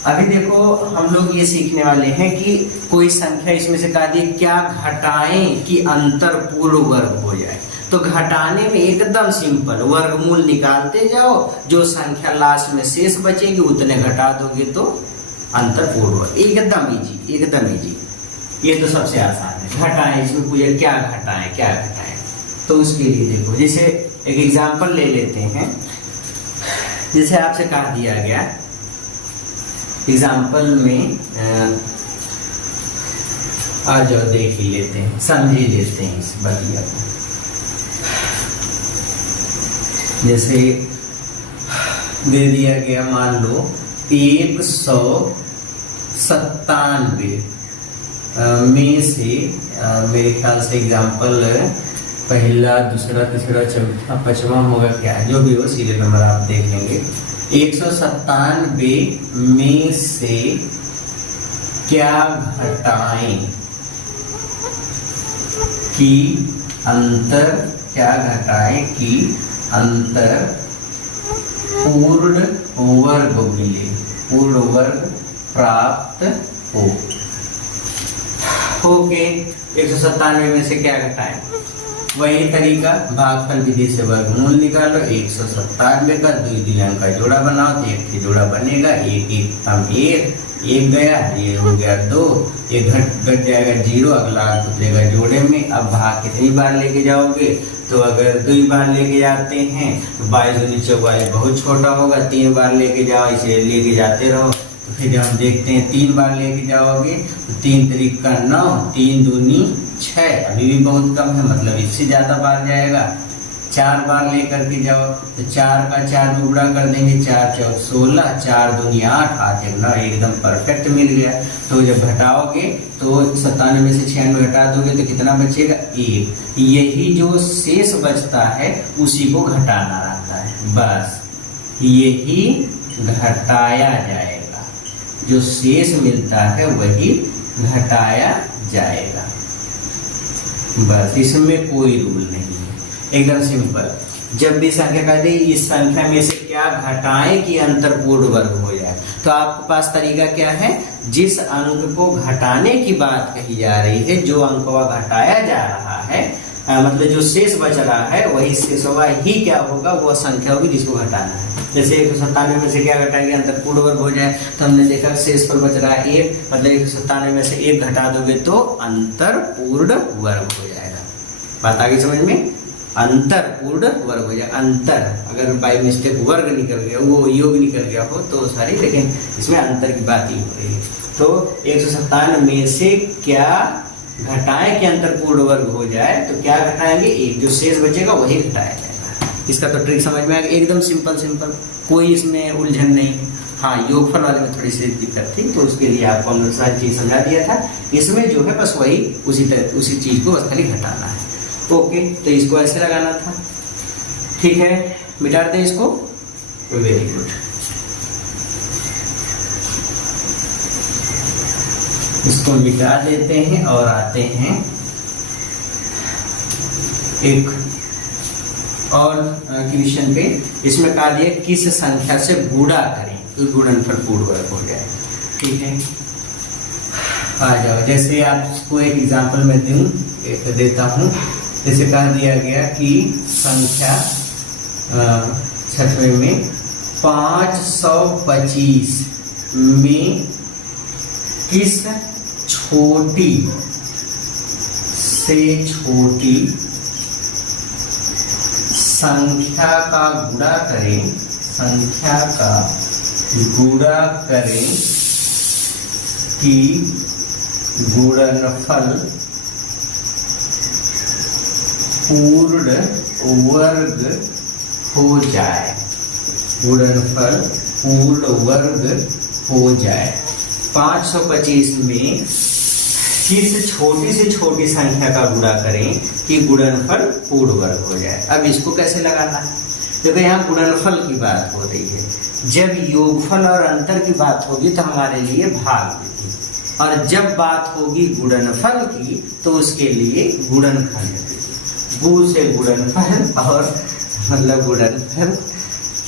अभी देखो हम लोग ये सीखने वाले हैं कि कोई संख्या इसमें से कहा दी क्या घटाएं कि अंतर पूर्ण वर्ग हो जाए। तो घटाने में एकदम सिंपल, वर्गमूल निकालते जाओ, जो संख्या लास्ट में शेष बचेगी उतने घटा दोगे तो अंतर पूर्ण वर्ग। एकदम इजी, एकदम इजी। ये तो सबसे आसान है। घटाएं, इसमें पूछे क्या घटाएं क्या घटाएं, तो उसके लिए देखो जैसे एक एग्जाम्पल ले लेते हैं। जैसे आपसे कहा दिया गया एग्जाम्पल में आ जाओ, देख ही लेते हैं, समझ ही लेते हैं इस बतिया को। जैसे दे दिया गया, मान लो 197 में से मेरे ख्याल से एग्जाम्पल पहला, दूसरा, तीसरा, चौथा, पांचवा होगा क्या, जो भी हो सीरियल नंबर आप देख लेंगे। 197 में से क्या घटाएं कि अंतर, क्या घटाएं कि अंतर पूर्ण वर्ग मिले, पूर्ण वर्ग प्राप्त हो। ओके, 197 में से क्या घटाएं, वही तरीका भागफल विधि से वर्गमूल निकालो। 197 का 2 दिनांक का जोड़ा बनाओ तो 1 के जोड़ा बनेगा, 1 गया, ये हो गया 2, ये घट जाएगा 0, अगला अंक उतरेगा जोड़े में। अब भाग कितनी बार लेके जाओगे, तो अगर 2 बार लेके जाते हैं तो 22×4 बहुत छोटा होगा, 3 बार लेके जाओ, इसे लेके जाते रहो। तो फिर जब हम देखते हैं 3 बार लेके जाओगे तो 3 त्रिक का 9, 3 दूनी 6, अभी भी बहुत कम है, मतलब इससे ज्यादा बार जाएगा। 4 बार लेकर के जाओ तो 4 का 4 में गुणा कर देंगे, 4 चौक 16, 4 दूनी 8, 8 एक 9, एकदम परफेक्ट मिल गया। तो जब घटाओगे तो 97 में से 96 घटा दोगे तो कितना बचेगा, 1। यही जो शेष बचता है उसी को घटाना रहता है, बस यही घटाया जाएगा, जो शेष मिलता है वही घटाया जाएगा, बस इसमें कोई रूल नहीं है, एकदम सिंपल। जब भी संख्या कहते हैं इस संख्या में से क्या घटाएं कि अंतर पूर्ण वर्ग हो जाए, तो आपके पास तरीका क्या है, जिस अंक को घटाने की बात कही जा रही है, जो अंक घटाया जा रहा है, मतलब जो शेष बच रहा है वही शेष होगा ही क्या होगा, वो संख्या होगी जिसको घटाना है। जैसे 197 में से क्या घटाएंगे, अंतर पूर्ण वर्ग हो जाए, तो हमने देखा शेष पर बच रहा है 1, मतलब 197 में से 1 घटा दोगे तो अंतर पूर्ण वर्ग हो जाएगा। बात आगे समझ में, अंतर पूर्ण वर्ग हो जाए। अंतर अगर बाय मिस्टेक वर्ग निकल गया, वो योग निकल गया हो तो सारी, लेकिन इसमें अंतर की बात ही हो रही है। तो 197 में से क्या घटाएं कि अंतर पूर्ण वर्ग हो जाए, तो क्या घटाएंगे, 1, जो शेष बचेगा वही घटाया जाएगा। इसका तो ट्रिक समझ में आ गया, एकदम सिंपल सिंपल, कोई इसमें उलझन नहीं। हाँ, योगफल वाले में थोड़ी सी दिक्कत थी, तो उसके लिए आपको हमने सारी चीज समझा दिया था। इसमें जो है बस वही उसी चीज को बस खाली घटाना है। ओके, तो इसको ऐसे लगाना था। ठीक है, मिटा दें इसको। Very good. इसको मिटा देते हैं और आते हैं एक और क्वेश्चन पे। इसमें कहा दिया किस संख्या से गुणा करें तो गुणनफल पूर्वक हो जाए। ठीक है, आ जाओ। जैसे आपको एक एग्जांपल में देता हूँ। जैसे कहा दिया गया कि संख्या 6वें में 525 में किस छोटी से छोटी संख्या का गुणा करें, संख्या का गुणा करें कि गुणनफल पूर्ण वर्ग हो जाए, गुणनफल पूर्ण वर्ग हो जाए। 525 में किस छोटी से छोटी संख्या का गुणा करें कि गुणनफल पूर्ण वर्ग हो जाए। अब इसको कैसे लगाना है? देखो, यहाँ गुणनफल की बात हो रही है। जब योगफल और अंतर की बात होगी तो हमारे लिए भाग होगी, और जब बात होगी गुणनफल की तो उसके लिए गुणनखंड। गु से गुणनफल और मतलब गुणनफल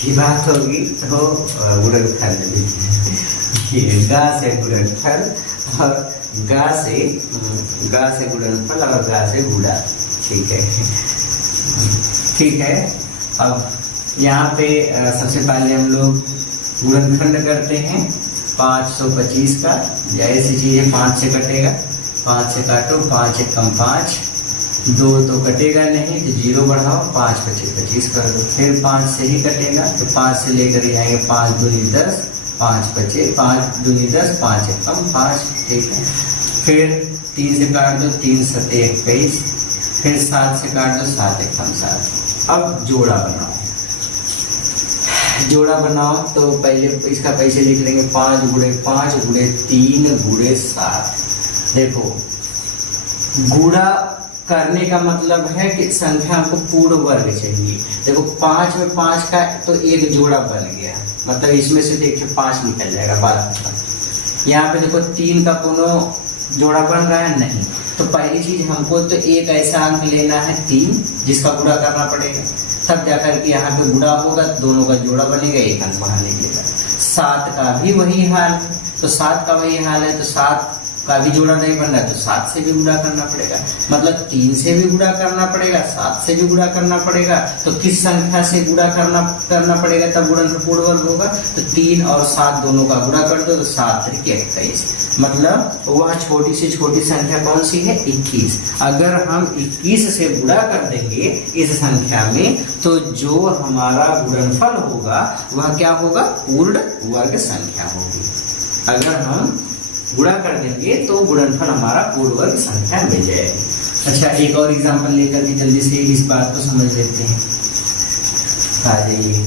की बात होगी तो गुणनखंड भी। गा से गुणनफल और गा से गुणनफल और गा से गुणा। ठीक है, ठीक है। अब यहाँ पे सबसे पहले हम लोग गुणनखंड करते हैं 525 का। जैसी चीज है, 5 से कटेगा, 5 से काटो, 5 एक कम 5, 2 तो कटेगा नहीं तो 0 बढ़ाओ, 5 25 25 कर दो। फिर 5 से ही कटेगा तो 5 से लेकर जाएंगे 5 दूनी 10, 5 25, 5 दूनी 10, 5 एक कम 5। ठीक है, फिर 3 से काट दो, 3 7 21, फिर 7 से काट दो, 7 एक कम 7। अब जोड़ा बनाओ, जोड़ा बनाओ तो पहले इसका कैसे लिख लेंगे? 5 गुणे 5 गुणे 3 गुणे 7। देखो, गुणा करने का मतलब है कि संख्या हमको पूर्ण वर्ग चाहिए। देखो, 5 में 5 का तो एक जोड़ा बन गया, मतलब इसमें से देखिए 5 निकल जाएगा, बात। यहाँ पे देखो 3 का कोनो जोड़ा बन रहा है नहीं, तो पहली चीज हमको तो एक ऐसा अंक लेना है 3 जिसका गुणा करना पड़ेगा, तब जाकर के यहाँ पे गुणा होगा, दोनों का जोड़ा बनेगा, एक अंक वहां निकलेगा। 7 का भी वही हाल, तो 7 का वही हाल है, तो 7 का भी जोड़ा नहीं बन रहा है तो 7 से भी गुणा करना पड़ेगा, मतलब 3 से भी गुणा करना पड़ेगा, 7 से भी गुणा करना पड़ेगा। तो किस संख्या से गुणा करना पड़ेगा तब गुणनफल पूर्ण वर्ग होगा? तो 3 और 7 दोनों का गुणा कर दो तो 7 × 21, मतलब वह छोटी से छोटी संख्या कौन सी है? 21। अगर हम 21 से गुणा कर देंगे इस संख्या में तो जो हमारा गुणनफल होगा वह क्या होगा? पूर्ण वर्ग संख्या होगी। अगर हम गुणा कर देंगे तो गुणनफल हमारा पूर्ण वर्ग संख्या मिल जाएगी। अच्छा, एक और एग्जांपल लेकर के जल्दी से इस बात को समझ लेते हैं। आ जाइए।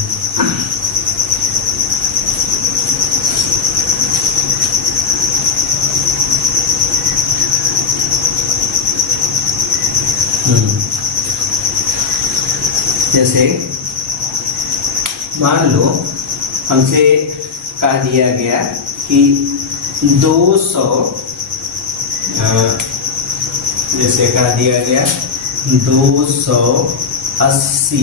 जैसे मान लो हमसे कहा दिया गया कि 200, जैसे कहा दिया गया 280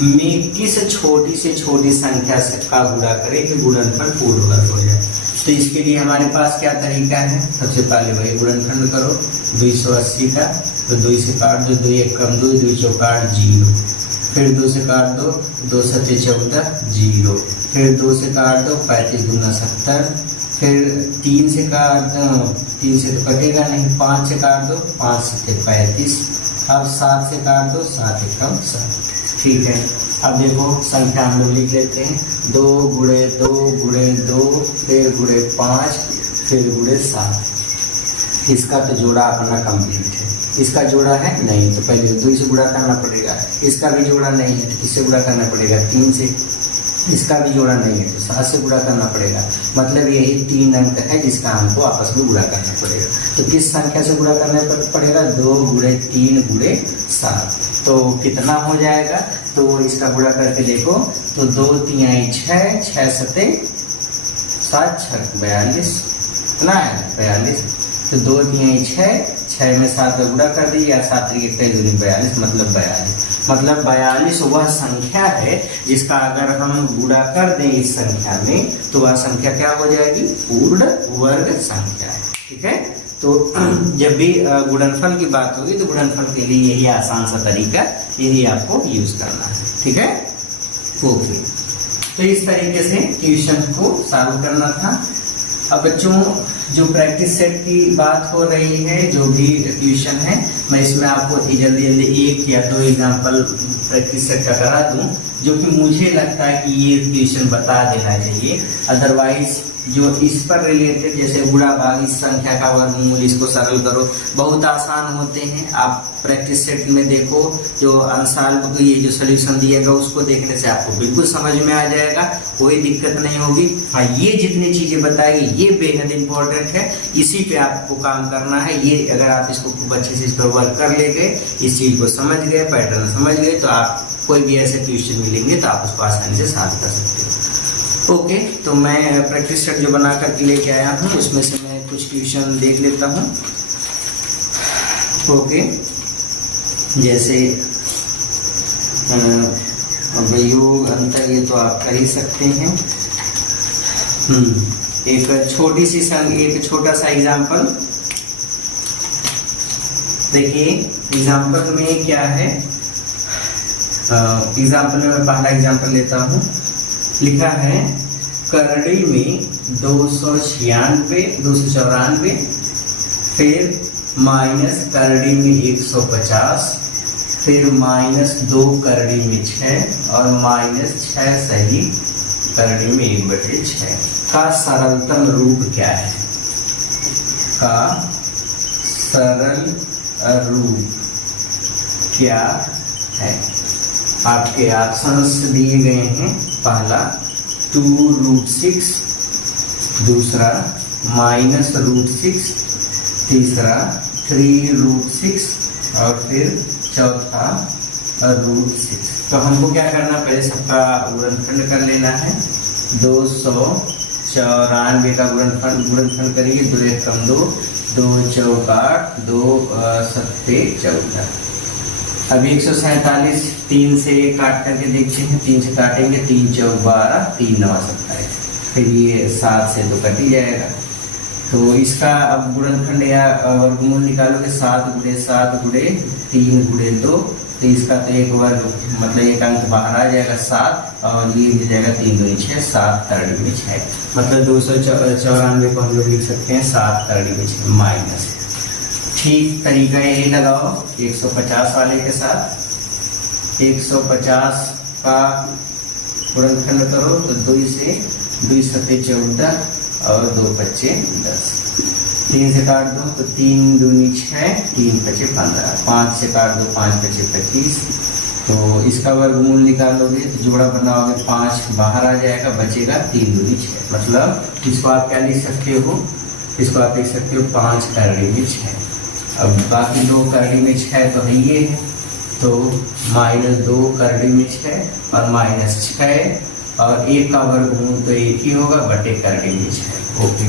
में किस छोटी से छोटी संख्या से का गुणा करें कि गुणनफल पूर्ण वर्ग हो जाए। तो इसके लिए हमारे पास क्या तरीका है? सबसे पहले वही गुणनखंड करो 280 का, तो 2 से काट दो, 2 एक कम 2, 2 चौकाट 0, फिर 2 से काट दो, 2 7 14 0, फिर 2 से काट दो, 35 दूना 70, फिर 3 से काट दो, 3 से तो कटेगा नहीं, 5 से काट दो, 5 से 35, अब 7 से काट दो, 7 एकम 7। ठीक है, अब देखो संख्या हम लोग लिख लेते हैं 2 गुणे 2 गुणे 2, फिर गुणे 5, फिर गुणे 7। इसका तो जोड़ा अपना कंप्लीट है, इसका जोड़ा है नहीं तो पहले 2 से गुणा करना पड़ेगा, इसका भी जोड़ा नहीं है तो किससे गुणा करना पड़ेगा 3 से, इसका भी जोड़ा नहीं है तो 7 से गुणा करना पड़ेगा। मतलब यही 3 अंक है जिसका हमको आपस में गुणा करना पड़ेगा। तो किस संख्या से गुणा करना पड़ेगा 2 × 3 × 7। तो कितना हो जाएगा, तो इसका गुणा करके देखो तो 2 3 6, 6 7 7 6 42, कितना है 42। तो 2 3 6, 6 में 7 का गुणा कर दीजिए, या 7 3 21 42, मतलब 42। मतलब 42 वह संख्या है जिसका अगर हम गुणा कर दें इस संख्या में तो वह संख्या क्या हो जाएगी, पूर्ण वर्ग संख्या है। ठीक है, तो जब भी गुणनफल की बात होगी तो गुणनफल के लिए यही आसान सा तरीका, यही आपको यूज करना है। ठीक है, ओके। तो इस तरीके से क्वेश्चन को सॉल्व करना था। अब बच्चों जो प्रैक्टिस सेट की बात हो रही है, जो भी क्वेश्चन है, मैं इसमें आपको जल्दी जल्दी 1 या 2 एग्जाम्पल प्रैक्टिस सेट का करा दूं, जो कि मुझे लगता है कि ये क्वेश्चन बता देना चाहिए। अदरवाइज जो इस पर रिलेटेड, जैसे गुणा भाग इस संख्या का वर्गमूल, इसको सरल करो, बहुत आसान होते हैं। आप प्रैक्टिस सेट में देखो, जो अंसाल को ये जो सोल्यूशन दिएगा उसको देखने से आपको बिल्कुल समझ में आ जाएगा, कोई दिक्कत नहीं होगी। हाँ, ये जितनी चीजें बताएगी ये बेहद इंपॉर्टेंट है, इसी पे आपको काम करना है। ये अगर आप इसको खूब अच्छे से इस पर वर्क कर ले गए, इस चीज को समझ गए, पैटर्न समझ गए, तो आप कोई भी ऐसे क्वेश्चन मिलेंगे तो आप उसको आसानी से सॉल्व कर सकते हो। ओके, तो मैं प्रैक्टिस सेट जो बना करके लेके आया हूँ उसमें से मैं कुछ क्वेश्चन देख लेता हूँ। ओके, जैसे योग अंतर ये तो आप कर ही सकते हैं। एक छोटी सी एक छोटा सा एग्जाम्पल देखिए। एग्जाम्पल में क्या है, एग्जाम्पल में मैं पहला एग्जाम्पल लेता हूँ। लिखा है करड़ी में 294, फिर माइनस करड़ी में 150, फिर -2 करड़ी में 6 और -6 सही करड़ी में 1/6 का सरलतम रूप क्या है, का सरल रूप क्या है। आपके ऑप्शंस दिए गए हैं। पहला 2√6, दूसरा -√6, तीसरा 3√6 और फिर चौथा √6। तो हमको क्या करना, पहले सबका गुणनफल कर लेना है। 294 का गुणनफल करेंगे, 2 1 कम 2, 2 चौक 8, 2 7 14। अब 147 3 से काट करके देखते हैं। 3 से काटेंगे, 3 चौक 12, 3 9 27, फिर ये 7 से तो कट ही जाएगा। तो इसका अब गुणनखंड या वर्गमूल निकालोगे, 7 × 7 × 3 × 2, तो इसका तो एक वर्ग मतलब एक अंक बाहर आ जाएगा 7, और ये मिल जाएगा 3 × 2 = 6, 7 करड़ी में 6। मतलब 294 को हम लोग लिख सकते हैं 7 करड़ी में 6 माइनस। ठीक तरीका यही लगाओ 150 वाले के साथ। 150 का गुणनखंड करो तो 2 से 2 7 14 और 2 5 10। 3 से काट दो तो 3 दूनी 6, 3 5 15। 5 से काट दो 5 5 25। तो इसका वर्गमूल निकालोगे तो जोड़ा बनाओगे 5 बाहर आ जाएगा, बचेगा 3 दूनी 6। मतलब इसको आप क्या लिख सकते हो, इसको आप लिख सकते हो 5 करड़ी में 6। अब बाकी 2 करड़ी में 6 तो है ये है, तो -2 करड़ी में 6 और -6 और 1 का वर्गमूल तो 1 ही होगा, बटे करड़ी में 6। ओके,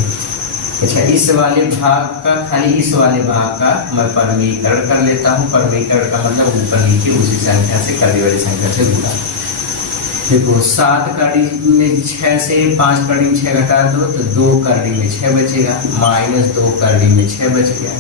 अच्छा इस वाले भाग का, खाली इस वाले भाग का मैं परमीकरण कर लेता हूँ। परमीकरण का मतलब ऊपर नीचे उसी संख्या से करड़ी वाली संख्या से गुणा। देखो 7 करड़ी में 6 से 5 करड़ी में 6 घटा दो तो 2 करड़ी में 6 बचेगा, -2 करड़ी में 6 बच गया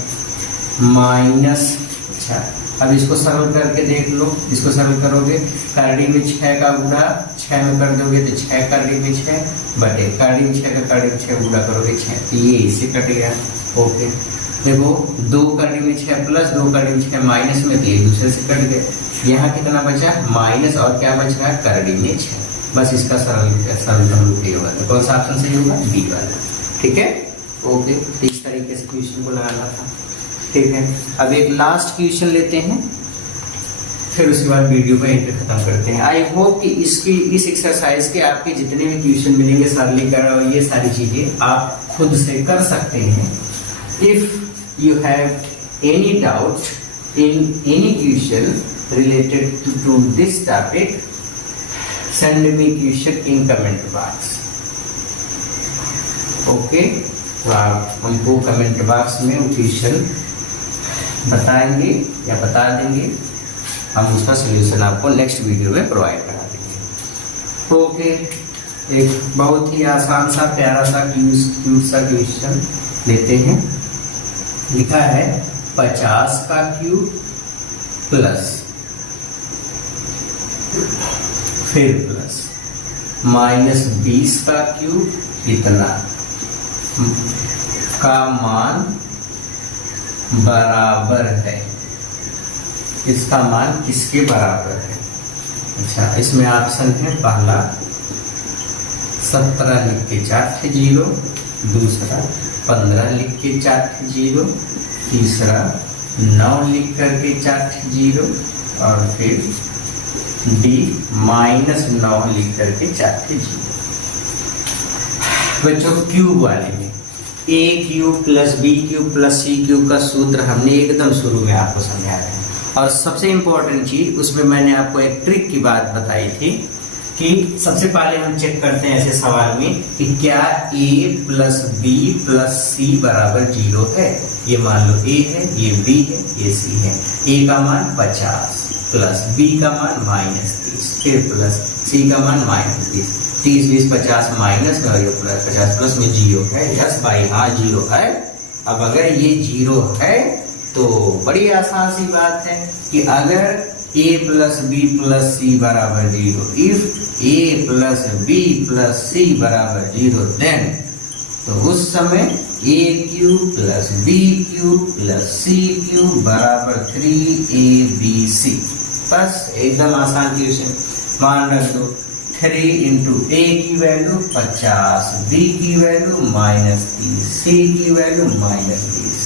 माइनस। अच्छा अब इसको सरल करके देख लो, इसको सरल करोगे करड़ी में 6 का गुणा 6 में कर दोगे तो 6 करड़ी में 6 बटे करड़ी में 6 का करड़ी में 6 गुणा करोगे 6, तो ये इससे कट गया। ओके, देखो 2 करड़ी में 6 प्लस 2 करड़ी में 6 माइनस में, तो एक दूसरे से कट गए। यहाँ कितना बचा माइनस और क्या बच रहा है करड़ी में 6। बस इसका सरल रूप ये होगा। तो कौन सा ऑप्शन सही होगा, बी वाला। ठीक है, ओके। तरीके से क्वेश्चन को लगाना था। ठीक है, अब एक लास्ट क्वेश्चन लेते हैं, फिर उसके बाद वीडियो को यहीं पे खत्म करते हैं। आई होप कि इस एक्सरसाइज के आपके जितने भी क्वेश्चन मिलेंगे सरलीकरण और ये सारी चीजें आप खुद से कर सकते हैं। If you have any doubt in any question related to this topic, send me question in comment box। Okay, तो आप हमको कमेंट बॉक्स में क्वेश्चन बताएंगे या बता देंगे, हम उसका सलूशन आपको नेक्स्ट वीडियो में प्रोवाइड करा देंगे। ओके, एक बहुत ही आसान सा प्यारा सा क्यूट सा क्वेश्चन लेते हैं। लिखा है 50 का क्यूब प्लस फिर प्लस -20 का क्यूब कितना का मान बराबर है, इसका मान किसके बराबर है। अच्छा, इसमें ऑप्शन है, पहला 17 लिख के 4 थे 0, दूसरा 15 लिख के 4 थे 0, तीसरा 9 लिख करके 4 थे 0 और फिर डी -9 लिख करके 4 थे 0। बच्चों क्यूब वाले में A cube plus B cube plus C cube का सूत्र हमने एकदम शुरू में आपको समझाया है। और सबसे इंपॉर्टेंट चीज उसमें मैंने आपको एक ट्रिक की बात बताई थी कि सबसे पहले हम चेक करते हैं ऐसे सवाल में कि क्या a plus B plus C बराबर 0 है। ये मान लो a है, ये b है, ये c है। a का मान 50 प्लस b का मान -30 फिर प्लस c का मान -30, 30 20 50 माइनस में और ये प्लस 50 प्लस में 0 है। यस भाई, हाँ 0 है। अब अगर ये 0 है तो बड़ी आसान सी बात है कि अगर a plus B plus C बराबर 0, if a plus B plus C बराबर 0, देन तो उस समय a cube plus b cube plus c cube बराबर 3abc। बस एकदम आसान क्वेश्चन। मान रख दो 3 इंटू a की वैल्यू 50, b की वैल्यू -30, c की वैल्यू -20।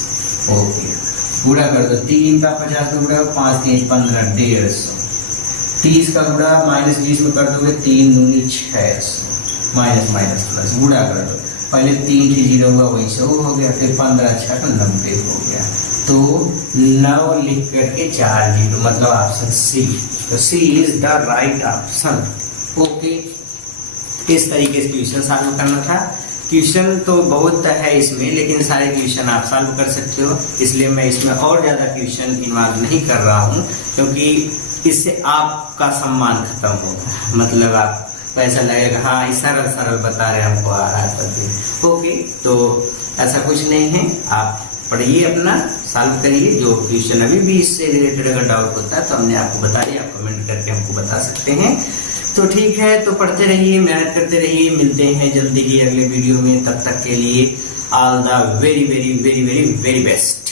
ओके, गुणा कर दो, 3 का 50 का गुणा 5 3 15 150, 30 का गुणा -20 में कर दोगे 3 दूनी 600, माइनस माइनस प्लस गुणा कर दो, पहले 3 से 0 हुआ वही 100 हो गया, फिर 15 6 90 हो गया। तो 9 लिख करके 4 0 मतलब ऑप्शन सी। तो C is the right option. Okay, इस तरीके से क्वेश्चन सॉल्व करना था। क्वेश्चन तो बहुत है इसमें, लेकिन सारे क्वेश्चन आप सॉल्व कर सकते हो, इसलिए मैं इसमें और ज़्यादा क्वेश्चन इन्वॉल्व नहीं कर रहा हूँ, क्योंकि इससे आपका सम्मान खत्म होगा। मतलब आपको ऐसा लगेगा हाँ सरल सरल बता रहे हमको आ रहा है। ओके, तो ऐसा कुछ नहीं है, आप पढ़िए अपना, सॉल्व करिए। जो क्वेश्चन अभी भी इससे रिलेटेड अगर डाउट होता है तो हमने आपको बताया, आप कमेंट करके हमको बता सकते हैं। तो ठीक है, तो पढ़ते रहिए, मेहनत करते रहिए, मिलते हैं जल्दी ही अगले वीडियो में। तब तक के लिए all the very very very very very best.